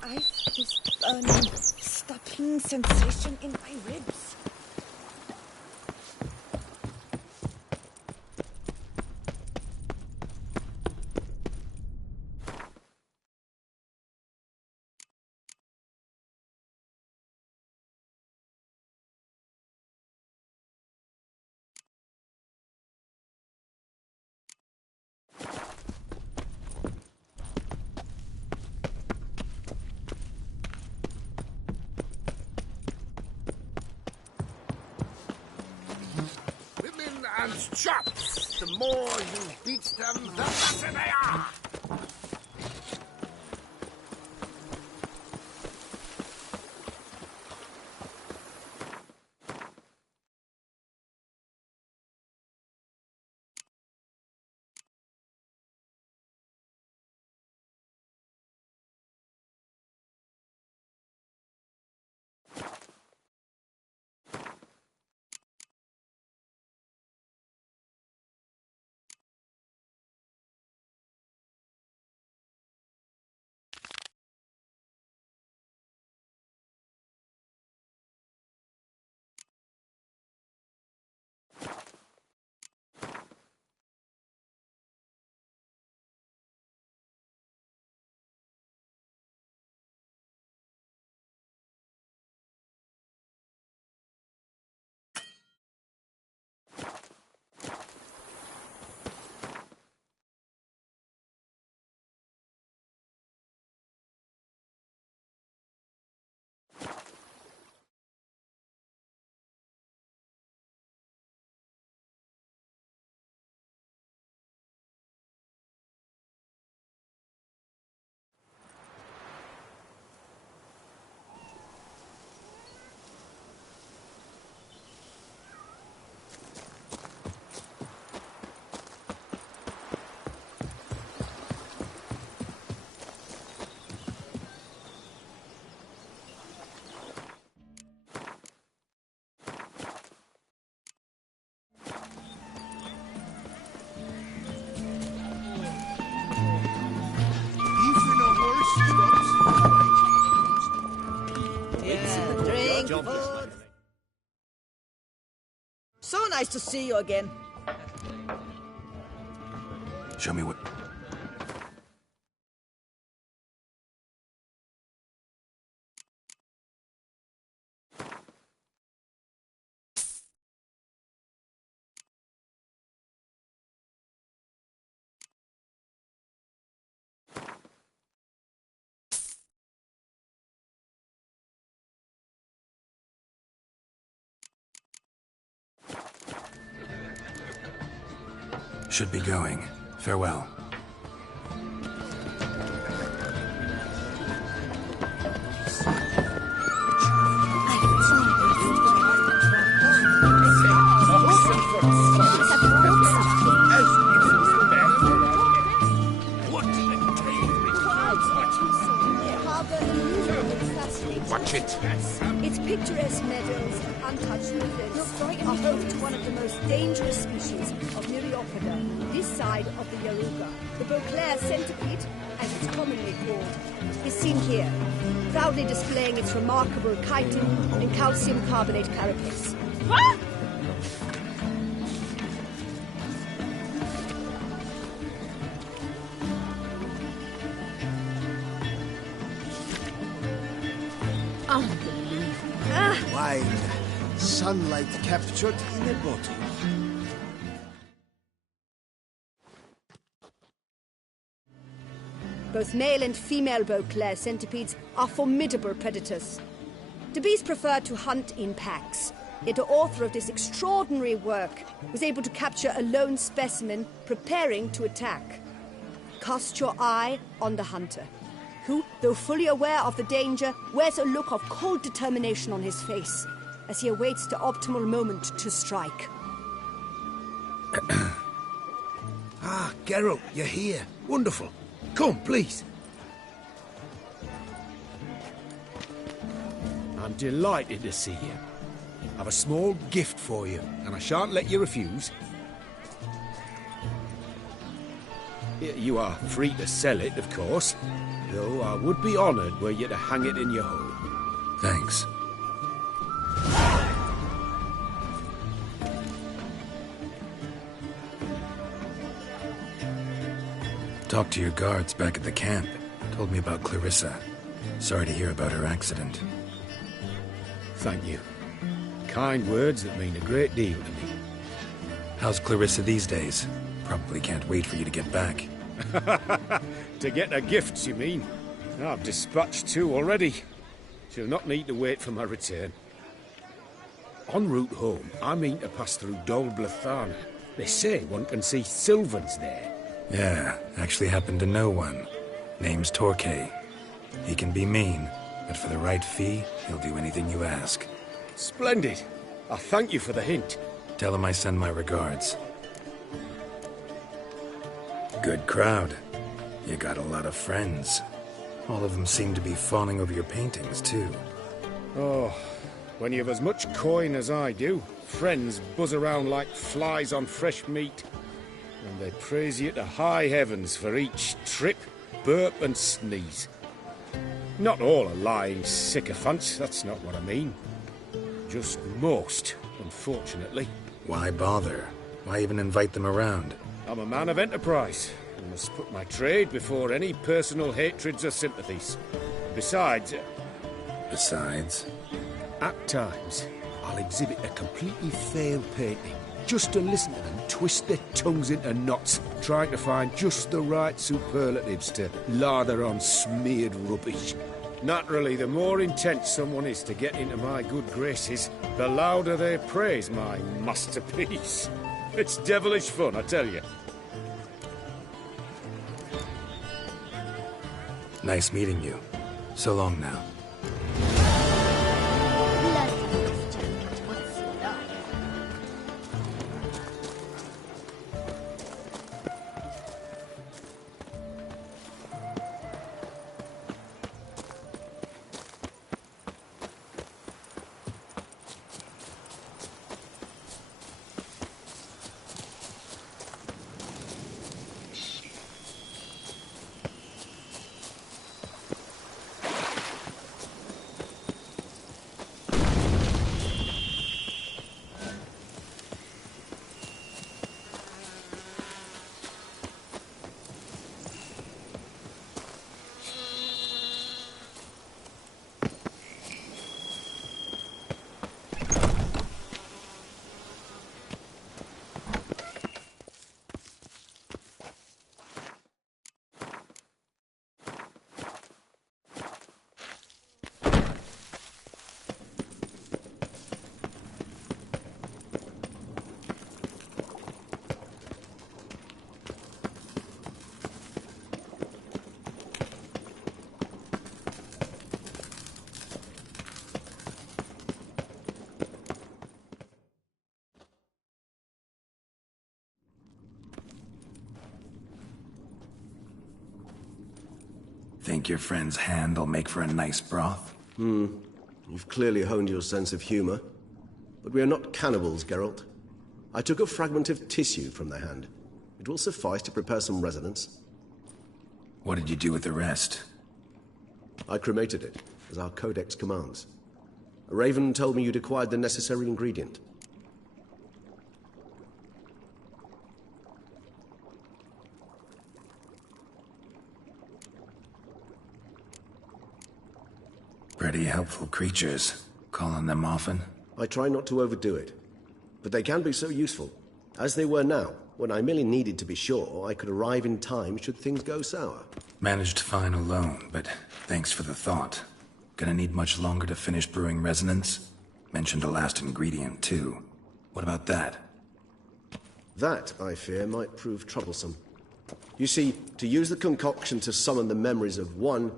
I've this burning, stopping sensation in my ribs. And chops! The more you beat them, the better they are! nice to see you again. Show me what... Should be going. Farewell. Watch it. Its picturesque meadows and untouched woodlands are home to one of the most dangerous species of Myriapoda, this side of the Yaruga. The Beauclair centipede, as it's commonly called, is seen here, proudly displaying its remarkable chitin and calcium carbonate carapace. Wine. Sunlight captured in a bottle. Both male and female Beauclair centipedes are formidable predators. The bees prefer to hunt in packs, yet the author of this extraordinary work was able to capture a lone specimen preparing to attack. Cast your eye on the hunter, who, though fully aware of the danger, wears a look of cold determination on his face as he awaits the optimal moment to strike. Geralt, you're here. Wonderful. Come, please. I'm delighted to see you. I've a small gift for you, and I shan't let you refuse. You are free to sell it, of course, though I would be honoured were you to hang it in your home. Thanks. Talked to your guards back at the camp. Told me about Clarissa. Sorry to hear about her accident. Thank you. Kind words that mean a great deal to me. How's Clarissa these days? Probably can't wait for you to get back. To get her gifts, you mean? I've dispatched 2 already. She'll not need to wait for my return. En route home, I mean to pass through Dol Blathana. They say one can see Sylvans there. Yeah, actually happen to know one. Name's Torquay. He can be mean, but for the right fee, he'll do anything you ask. Splendid. I thank you for the hint. Tell him I send my regards. Good crowd. You got a lot of friends. All of them seem to be fawning over your paintings, too. Oh, when you've as much coin as I do, friends buzz around like flies on fresh meat. And they praise you to high heavens for each trip, burp and sneeze. Not all are lying sycophants, that's not what I mean. Just most, unfortunately. Why bother? Why even invite them around? I'm a man of enterprise. I must put my trade before any personal hatreds or sympathies. Besides... At times, I'll exhibit a completely failed painting, just to listen to them twist their tongues into knots, trying to find just the right superlatives to lather on smeared rubbish. Naturally, the more intent someone is to get into my good graces, the louder they praise my masterpiece. It's devilish fun, I tell you. Nice meeting you. So long now. Think your friend's hand will make for a nice broth? You've clearly honed your sense of humor. But we are not cannibals, Geralt. I took a fragment of tissue from their hand. It will suffice to prepare some resonance. What did you do with the rest? I cremated it, as our codex commands. A raven told me you'd acquired the necessary ingredient. Pretty helpful creatures. Call on them often? I try not to overdo it, but they can be so useful. As they were now, when I merely needed to be sure I could arrive in time should things go sour. Managed fine alone, but thanks for the thought. Gonna need much longer to finish brewing resonance? Mentioned a last ingredient, too. What about that? That, I fear, might prove troublesome. You see, to use the concoction to summon the memories of one,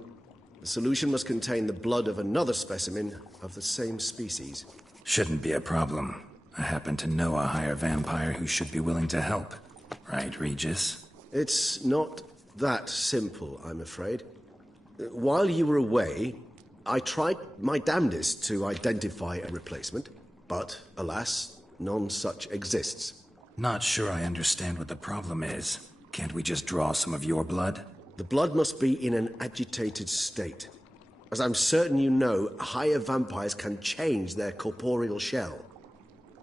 the solution must contain the blood of another specimen of the same species. Shouldn't be a problem. I happen to know a higher vampire who should be willing to help. Right, Regis? It's not that simple, I'm afraid. While you were away, I tried my damnedest to identify a replacement, but, alas, none such exists. Not sure I understand what the problem is. Can't we just draw some of your blood? The blood must be in an agitated state. As I'm certain you know, higher vampires can change their corporeal shell.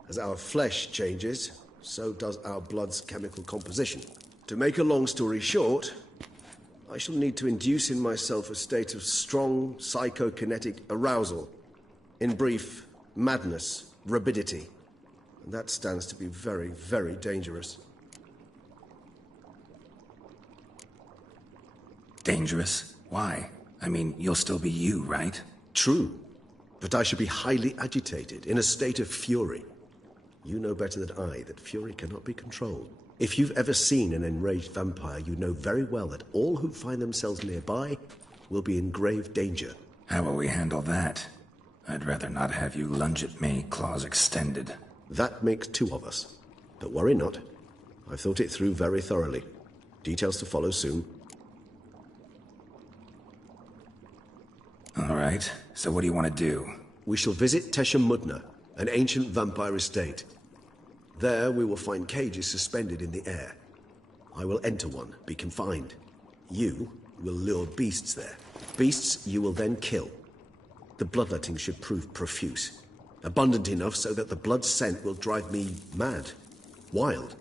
As our flesh changes, so does our blood's chemical composition. To make a long story short, I shall need to induce in myself a state of strong psychokinetic arousal. In brief, madness, rabidity. And that stands to be very, very dangerous. Dangerous? Why? I mean, you'll still be you, right? True. But I should be highly agitated, in a state of fury. You know better than I that fury cannot be controlled. If you've ever seen an enraged vampire, you know very well that all who find themselves nearby will be in grave danger. How will we handle that? I'd rather not have you lunge at me, claws extended. That makes two of us. But worry not. I've thought it through very thoroughly. Details to follow soon. All right, so what do you want to do? We shall visit Teshem Mudna, an ancient vampire estate. There we will find cages suspended in the air. I will enter one, be confined. You will lure beasts there. Beasts you will then kill. The bloodletting should prove profuse. Abundant enough so that the blood scent will drive me mad. Wild.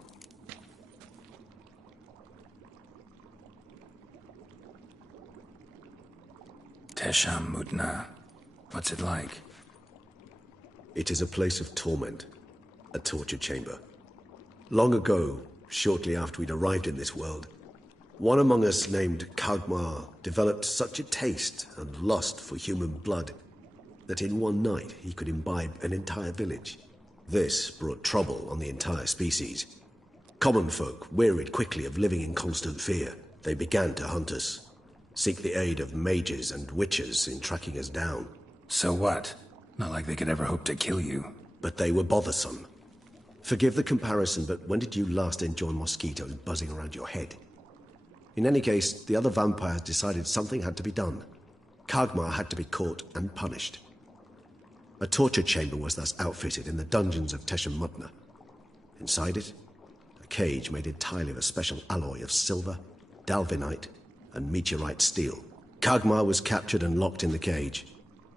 Teshem Mudna. What's it like? It is a place of torment. A torture chamber. Long ago, shortly after we'd arrived in this world, one among us named Kagmar developed such a taste and lust for human blood that in one night he could imbibe an entire village. This brought trouble on the entire species. Common folk wearied quickly of living in constant fear. They began to hunt us, seek the aid of mages and witches in tracking us down. So what? Not like they could ever hope to kill you. But they were bothersome. Forgive the comparison, but when did you last enjoy mosquitoes buzzing around your head? In any case, the other vampires decided something had to be done. Kagmar had to be caught and punished. A torture chamber was thus outfitted in the dungeons of Teshem Mudna. Inside it, a cage made entirely of a special alloy of silver, dalvinite, and meteorite steel. Kagmar was captured and locked in the cage.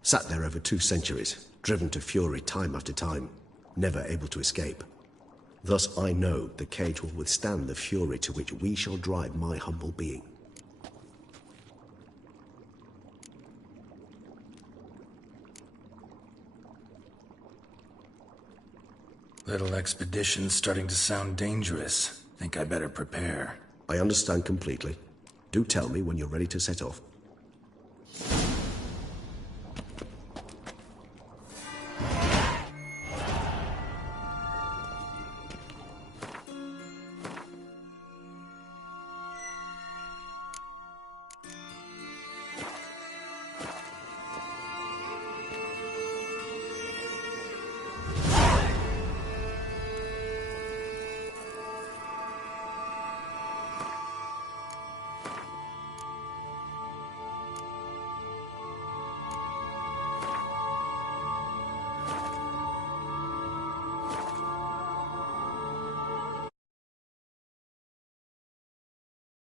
Sat there over 2 centuries, driven to fury time after time, never able to escape. Thus I know the cage will withstand the fury to which we shall drive my humble being. Little expedition's starting to sound dangerous. Think I better prepare. I understand completely. Do tell me when you're ready to set off.